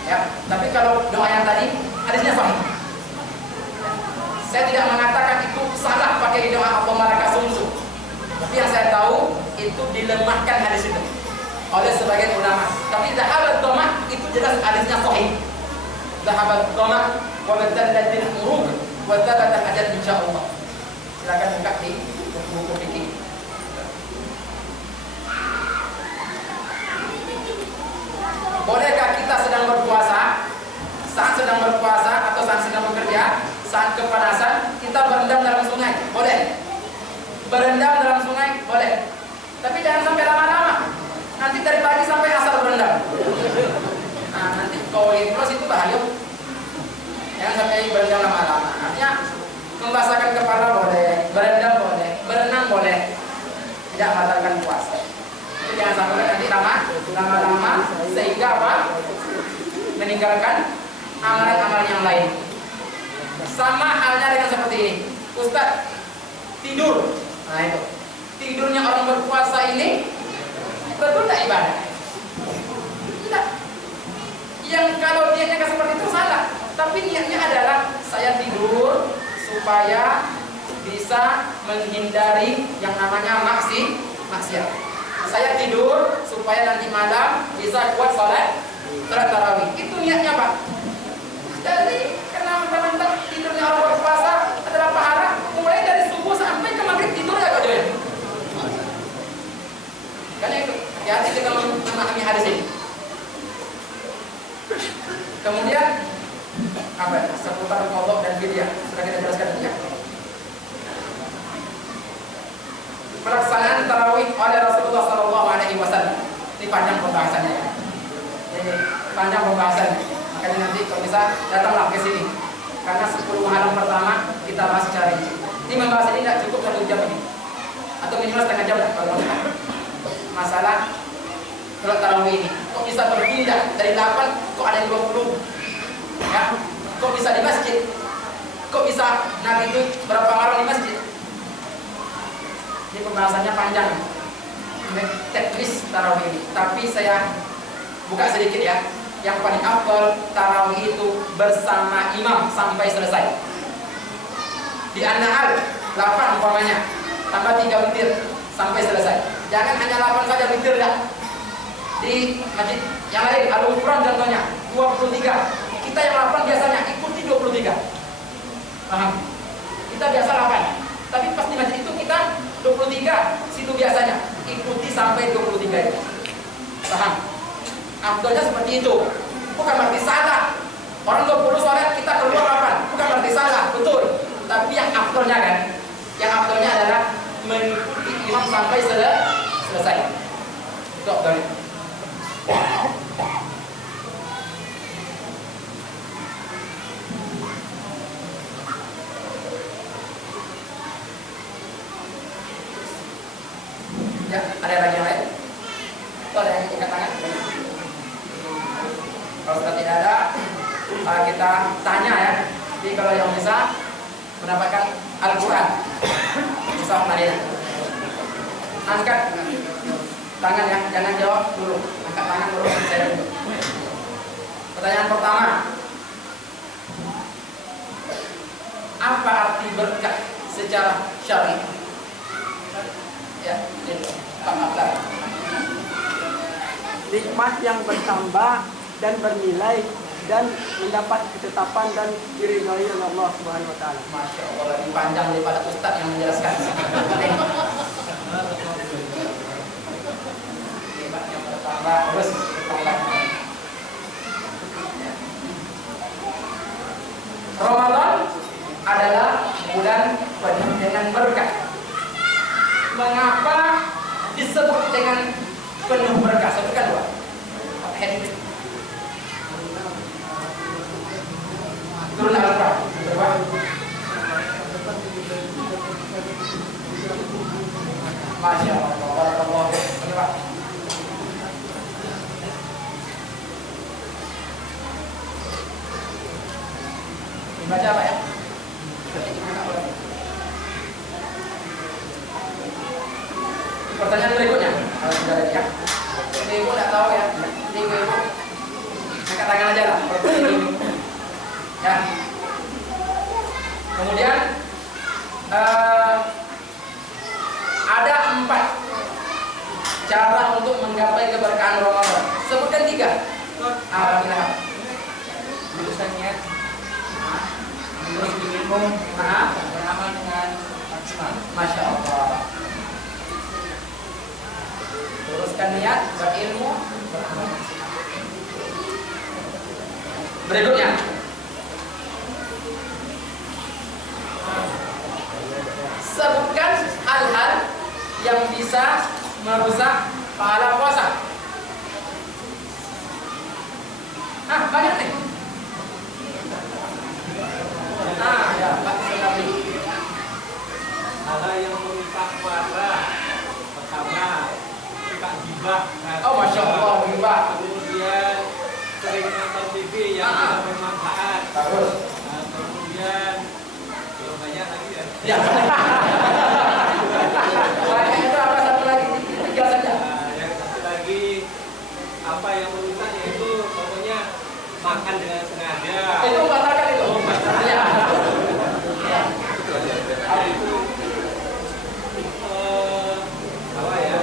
Ya, tapi kalau doa yang tadi hadisnya sahih. Saya tidak mengatakan itu salah pakai doa Allahumma laka sumtu. Tapi yang saya tahu itu dilemahkan hadis itu oleh sebagian ulama. Tapi zahabat dhama itu jelas hadisnya sahih. Zahabat dhama wa badallatil urub wa thabata al-ajal insyaallah. Silakan buka di buku fikih. Bolehkah kita sedang berpuasa, saat sedang berpuasa atau saat sedang bekerja, saat kepanasan kita berendam dalam sungai? Boleh. Berendam dalam sungai boleh. Tapi jangan sampai lama-lama. Nanti dari pagi sampai asar berendam. Nah, nanti kalau terus itu bahaya. Jangan sampai berendam lama-lama. Artinya membasahkan kepala boleh, berendam boleh, berenang boleh. Tidak membatalkan puasa. Jadi jangan sampai nanti lama-lama sehingga apa? Meninggalkan amalan-amalan yang lain. Sama halnya dengan seperti ini. Ustaz, tidur. Nah itu. Tidurnya orang berpuasa ini betul tidak ibadah? Tidak. Yang kalau niatnya seperti itu salah. Tapi niatnya adalah saya tidur supaya bisa menghindari yang namanya maksiat. Saya tidur supaya nanti malam bisa kuat sholat tarawih. Itu niatnya, Pak. Jadi kenapa tidurnya orang berpuasa adalah pahala mulai dari subuh sampai ke maghrib tidur ya Pak. Karena itu hati-hati kita memahami hadis ini. Kemudian apa? Seputar qadha dan fidyah sudah kita jelaskan ya. Pelaksanaan tarawih oleh Rasulullah SAW. Ini panjang pembahasannya ya. Ini panjang pembahasannya. Makanya nanti kalau bisa datanglah ke sini. Karena 10 Muharram pertama kita bahas secara ini. Ini membahas ini tidak cukup 1 jam ini. Atau minimal setengah jam lah kalau masalah sholat tarawih ini. Kok bisa berpindah dari 8 kok ada yang 20? Ya. Kok bisa di masjid? Kok bisa Nabi itu berapa orang di masjid? Ini pembahasannya panjang. Teknis tarawih ini. Tapi saya buka sedikit ya. Yang paling afdal tarawih itu bersama imam sampai selesai. Di An-Nahl 8 umpamanya, tambah 3 witir sampai selesai. Jangan hanya 8 saja witir dah. Di masjid yang lain Al-Qur'an contohnya 23. Kita yang 8 biasanya ikuti 23. Paham? Kita biasa 8. Tapi pas di masjid itu kita 23 situ biasanya ikuti sampai 23 itu. Paham? Afdalnya seperti itu. Bukan berarti salah. Orang 20 sholat kita keluar 8. Bukan berarti salah, betul. Tapi yang afdalnya kan, yang afdalnya adalah mengikuti imam sampai selesai. Itu afdalnya. Ya, ada lagi yang lain? Itu ada yang ikat tangan? Kalau sudah tidak ada, kita tanya ya. Jadi kalau yang bisa mendapatkan Al-Quran, bisa Madinah. Angkat tangan ya, jangan jawab dulu. Angkat tangan dulu, saya dulu. Pertanyaan pertama, apa arti berkah secara syar'i? Ya, ini Pak Abdul. Nikmat yang bertambah dan bernilai dan mendapat ketetapan dan diridhai oleh Allah Subhanahu wa taala. Masya Allah, lebih panjang daripada Ustaz yang menjelaskan. Nikmat yang bertambah terus bertambah. Ramadan adalah bulan penuh dengan berkah. Mengapa disebut dengan penuh berkah? Sebutkan dua. Turun Al-Quran. Coba. Masya Allah. Barakallahu fiik. Coba. Dibaca apa ya? Pertanyaan berikutnya, kalau sudah ada ya. Ibu tidak tahu ya. Ibu angkat tangan aja lah. Ya. Kemudian ada 4 cara untuk menggapai keberkahan Ramadan. Sebutkan 3. Alhamdulillah. Tulisannya terus diminum, beramal dengan maksimal. Masya Allah. Teruskan niat, berilmu, beramal maksimal. Berikutnya, sebutkan hal-hal yang bisa merusak pahala puasa. Banyak nih. Ya, Pak Sekali. Hal yang merusak puasa pertama suka gibah. Oh, Masya Allah, gibah. Kemudian sering nonton TV yang tidak bermanfaat. Bagus. Kemudian banyak lagi ya. Ya. Banyak itu apa satu lagi? 3 saja. Yang satu lagi apa yang merusak yaitu pokoknya makan dengan sengaja. Itu batalkan itu. Ya. Itu apa ya?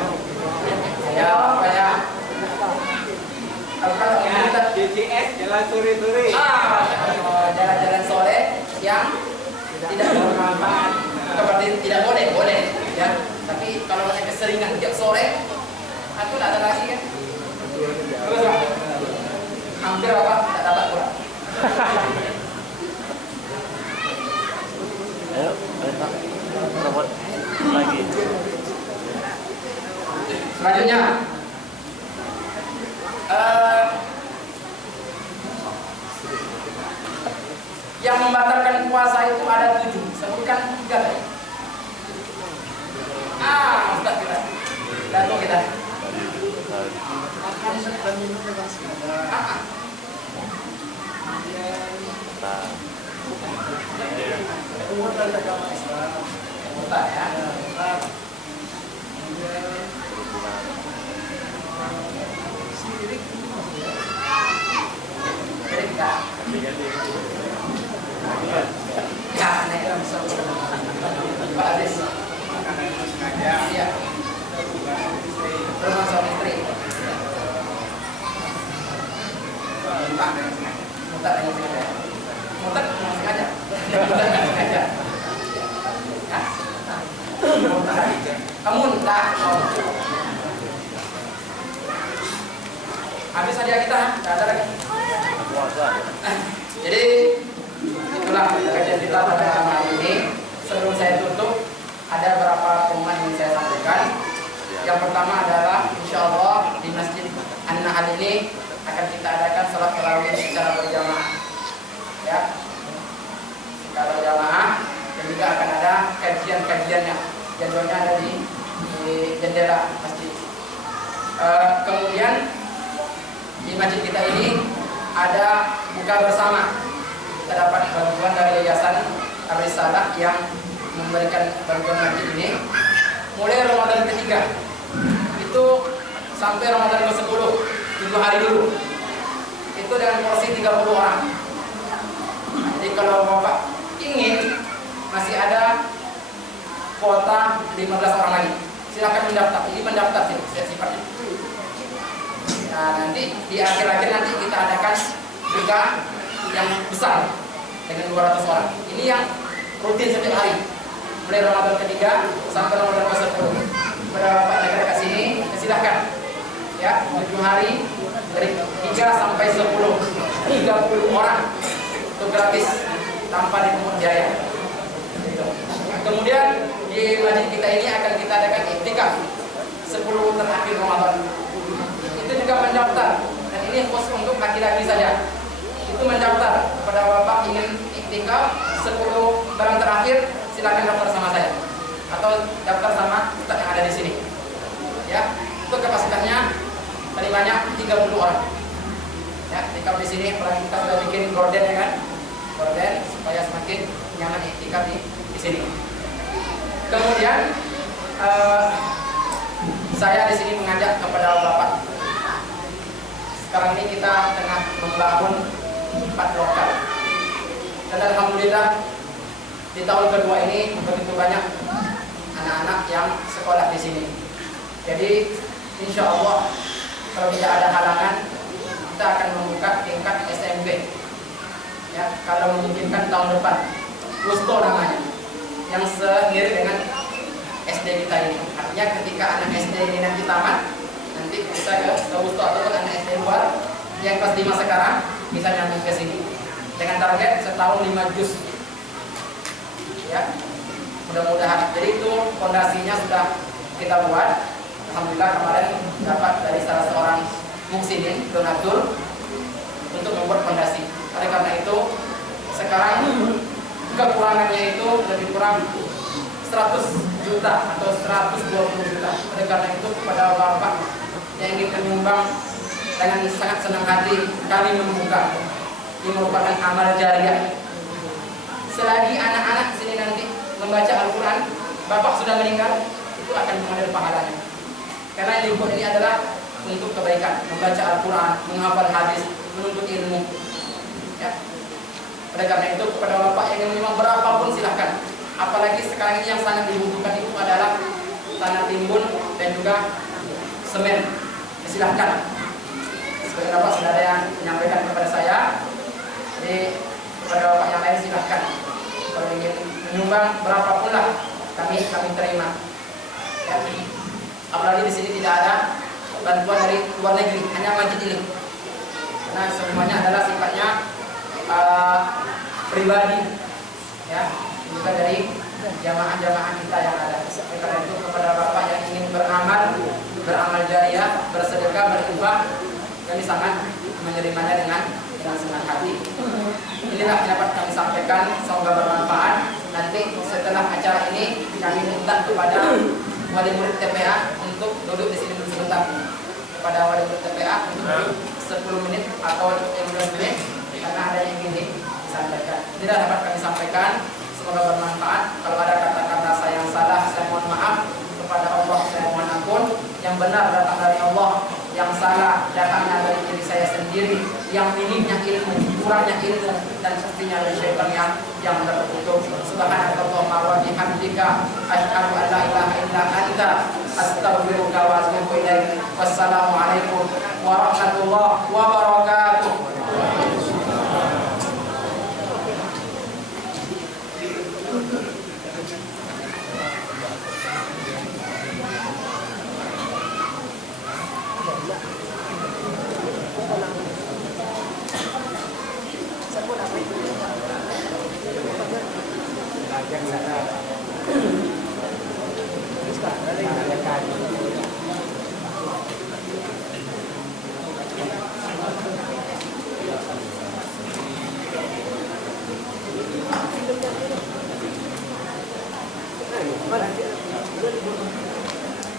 Ya, apa ya? Kalau kita BTS jalan sore-sore. jalan-jalan sore yang tidak bermanfaat. Seperti tidak boleh ya. Tapi kalau hanya keseringan tiap sore, aku tidak ada lagi kan. Terus Pak, hampir apa? Tidak dapat kurang. Ayo, Pak. Robot lagi. Selanjutnya, yang membatalkan puasa itu ada 7. Sebutkan 3 tadi. Ustaz kita. Dato kita. Makan dan minum dengan sengaja. Keluar dari agama Islam. Murtad ya. Sirik itu maksudnya. Sirik enggak? Ya, aneh. Pak Adis. Iya. Rumah suami istri. Pak, mutat dengan sengaja. Mutat dengan sengaja. Mutat dengan sengaja. Hah? Mutat. Mutat. Habis hadiah kita, tidak ada lagi. Jadi itulah kajian kita pada malam ini. Sebelum saya tutup, ada beberapa pengumuman yang saya sampaikan. Yang pertama adalah insya Allah di Masjid An-Nahl ini akan kita adakan salat tarawih secara berjamaah, ya, secara berjamaah, dan juga akan ada kajian-kajiannya. Jadwalnya ada di jendela buka bersama. Kita dapat bantuan dari Yayasan Ar-Risalah yang memberikan bantuan masjid ini mulai Ramadan ketiga itu sampai Ramadan ke-10, 7 hari dulu itu dengan porsi 30 orang. Jadi kalau Bapak ingin masih ada kuota 15 orang lagi, silakan mendaftar. Ini mendaftar sih sifatnya. Nah, nanti di akhir-akhir nanti kita adakan buka yang besar dengan 200 orang. Ini yang rutin setiap hari mulai Ramadan ketiga sampai Ramadan ke-10. Pada Bapak negara dekat sini silahkan ya, 7 hari dari 3 sampai 10, 30 orang itu gratis tanpa dipungut biaya. Kemudian di masjid kita ini akan kita adakan iktikaf 10 terakhir Ramadan. Itu juga mendaftar, dan ini khusus untuk laki-laki saja. Itu mendaftar kepada Bapak ingin iktikaf 10 bulan terakhir, silakan daftar sama saya atau daftar sama ustaz yang ada di sini. Ya, itu kapasitasnya paling banyak 30 orang. Ya, iktikaf di sini apalagi kita sudah bikin gorden ya kan? Gorden supaya semakin nyaman iktikaf di sini. Kemudian saya di sini mengajak kepada Bapak. Sekarang ini kita tengah membangun 4 lokal. Dan alhamdulillah di tahun kedua ini begitu banyak anak-anak yang sekolah di sini. Jadi insya Allah kalau tidak ada halangan kita akan membuka tingkat SMP. Ya, kalau memungkinkan tahun depan, Wusto namanya, yang semirip dengan SD kita ini. Artinya ketika anak SD ini nanti tamat, nanti bisa ke Wusto ataupun anak SD luar yang kelas 5 sekarang bisa nyambung ke sini dengan target setahun 5 juz. Ya, mudah-mudahan. Jadi itu fondasinya sudah kita buat. Alhamdulillah kemarin dapat dari salah seorang muksinin donatur untuk membuat fondasi. Oleh karena itu sekarang kekurangannya itu lebih kurang 100 juta atau 120 juta. Oleh karena itu kepada Bapak yang ingin menyumbang, dengan sangat senang hati kami membuka. Ini merupakan amal jariah. Selagi anak-anak sini nanti membaca Al-Quran, Bapak sudah meninggal, itu akan mengalir pahalanya. Karena yang dibuat ini adalah untuk kebaikan, membaca Al-Quran, menghafal hadis, menuntut ilmu. Ya. Oleh karena itu kepada Bapak yang ingin menyumbang berapapun silahkan. Apalagi sekarang ini yang sangat dibutuhkan itu adalah tanah timbun dan juga semen. Silahkan. Sebagai Bapak sudah ada yang menyampaikan kepada saya. Jadi kepada Bapak yang lain silahkan. Kalau ingin menyumbang berapapun lah kami terima. Ya. Apalagi di sini tidak ada bantuan dari luar negeri, hanya masjid ini. Karena semuanya adalah sifatnya pribadi, ya, juga dari jamaah-jamaah kita yang ada. Karena itu kepada Bapak yang ingin beramal jariah, bersedekah, berinfak, kami sangat menerimanya dengan senang hati. Inilah yang dapat kami sampaikan, semoga bermanfaat. Nanti setelah acara ini kami minta kepada wali murid TPA untuk duduk di sini dulu sebentar. Kepada wali murid TPA untuk duduk 10 menit atau 15 menit karena ada yang ingin disampaikan. Inilah dapat kami sampaikan, semoga bermanfaat. Kalau ada kata-kata saya yang salah, saya mohon maaf. Kepada Allah saya mohon ampun. Yang benar datang dari Allah, yang salah datangnya dari diri saya sendiri, yang minimnya ilmu, kurangnya ilmu, dan pastinya dari syaitan yang tertutup. Subhanallahumma wa bihamdika asyhadu an la ilaha illa anta astaghfiruka wa atubu ilaik. Wassalamualaikum warahmatullahi wabarakatuh.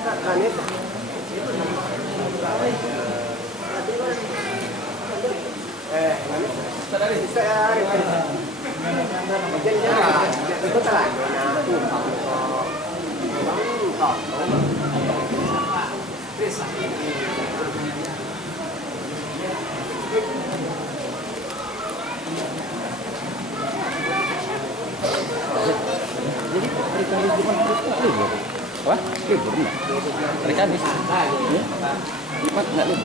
Nah, Jadi hari Kamis Jumat libur. Apa? Libur nih. Hari Kamis. Jumat nggak libur.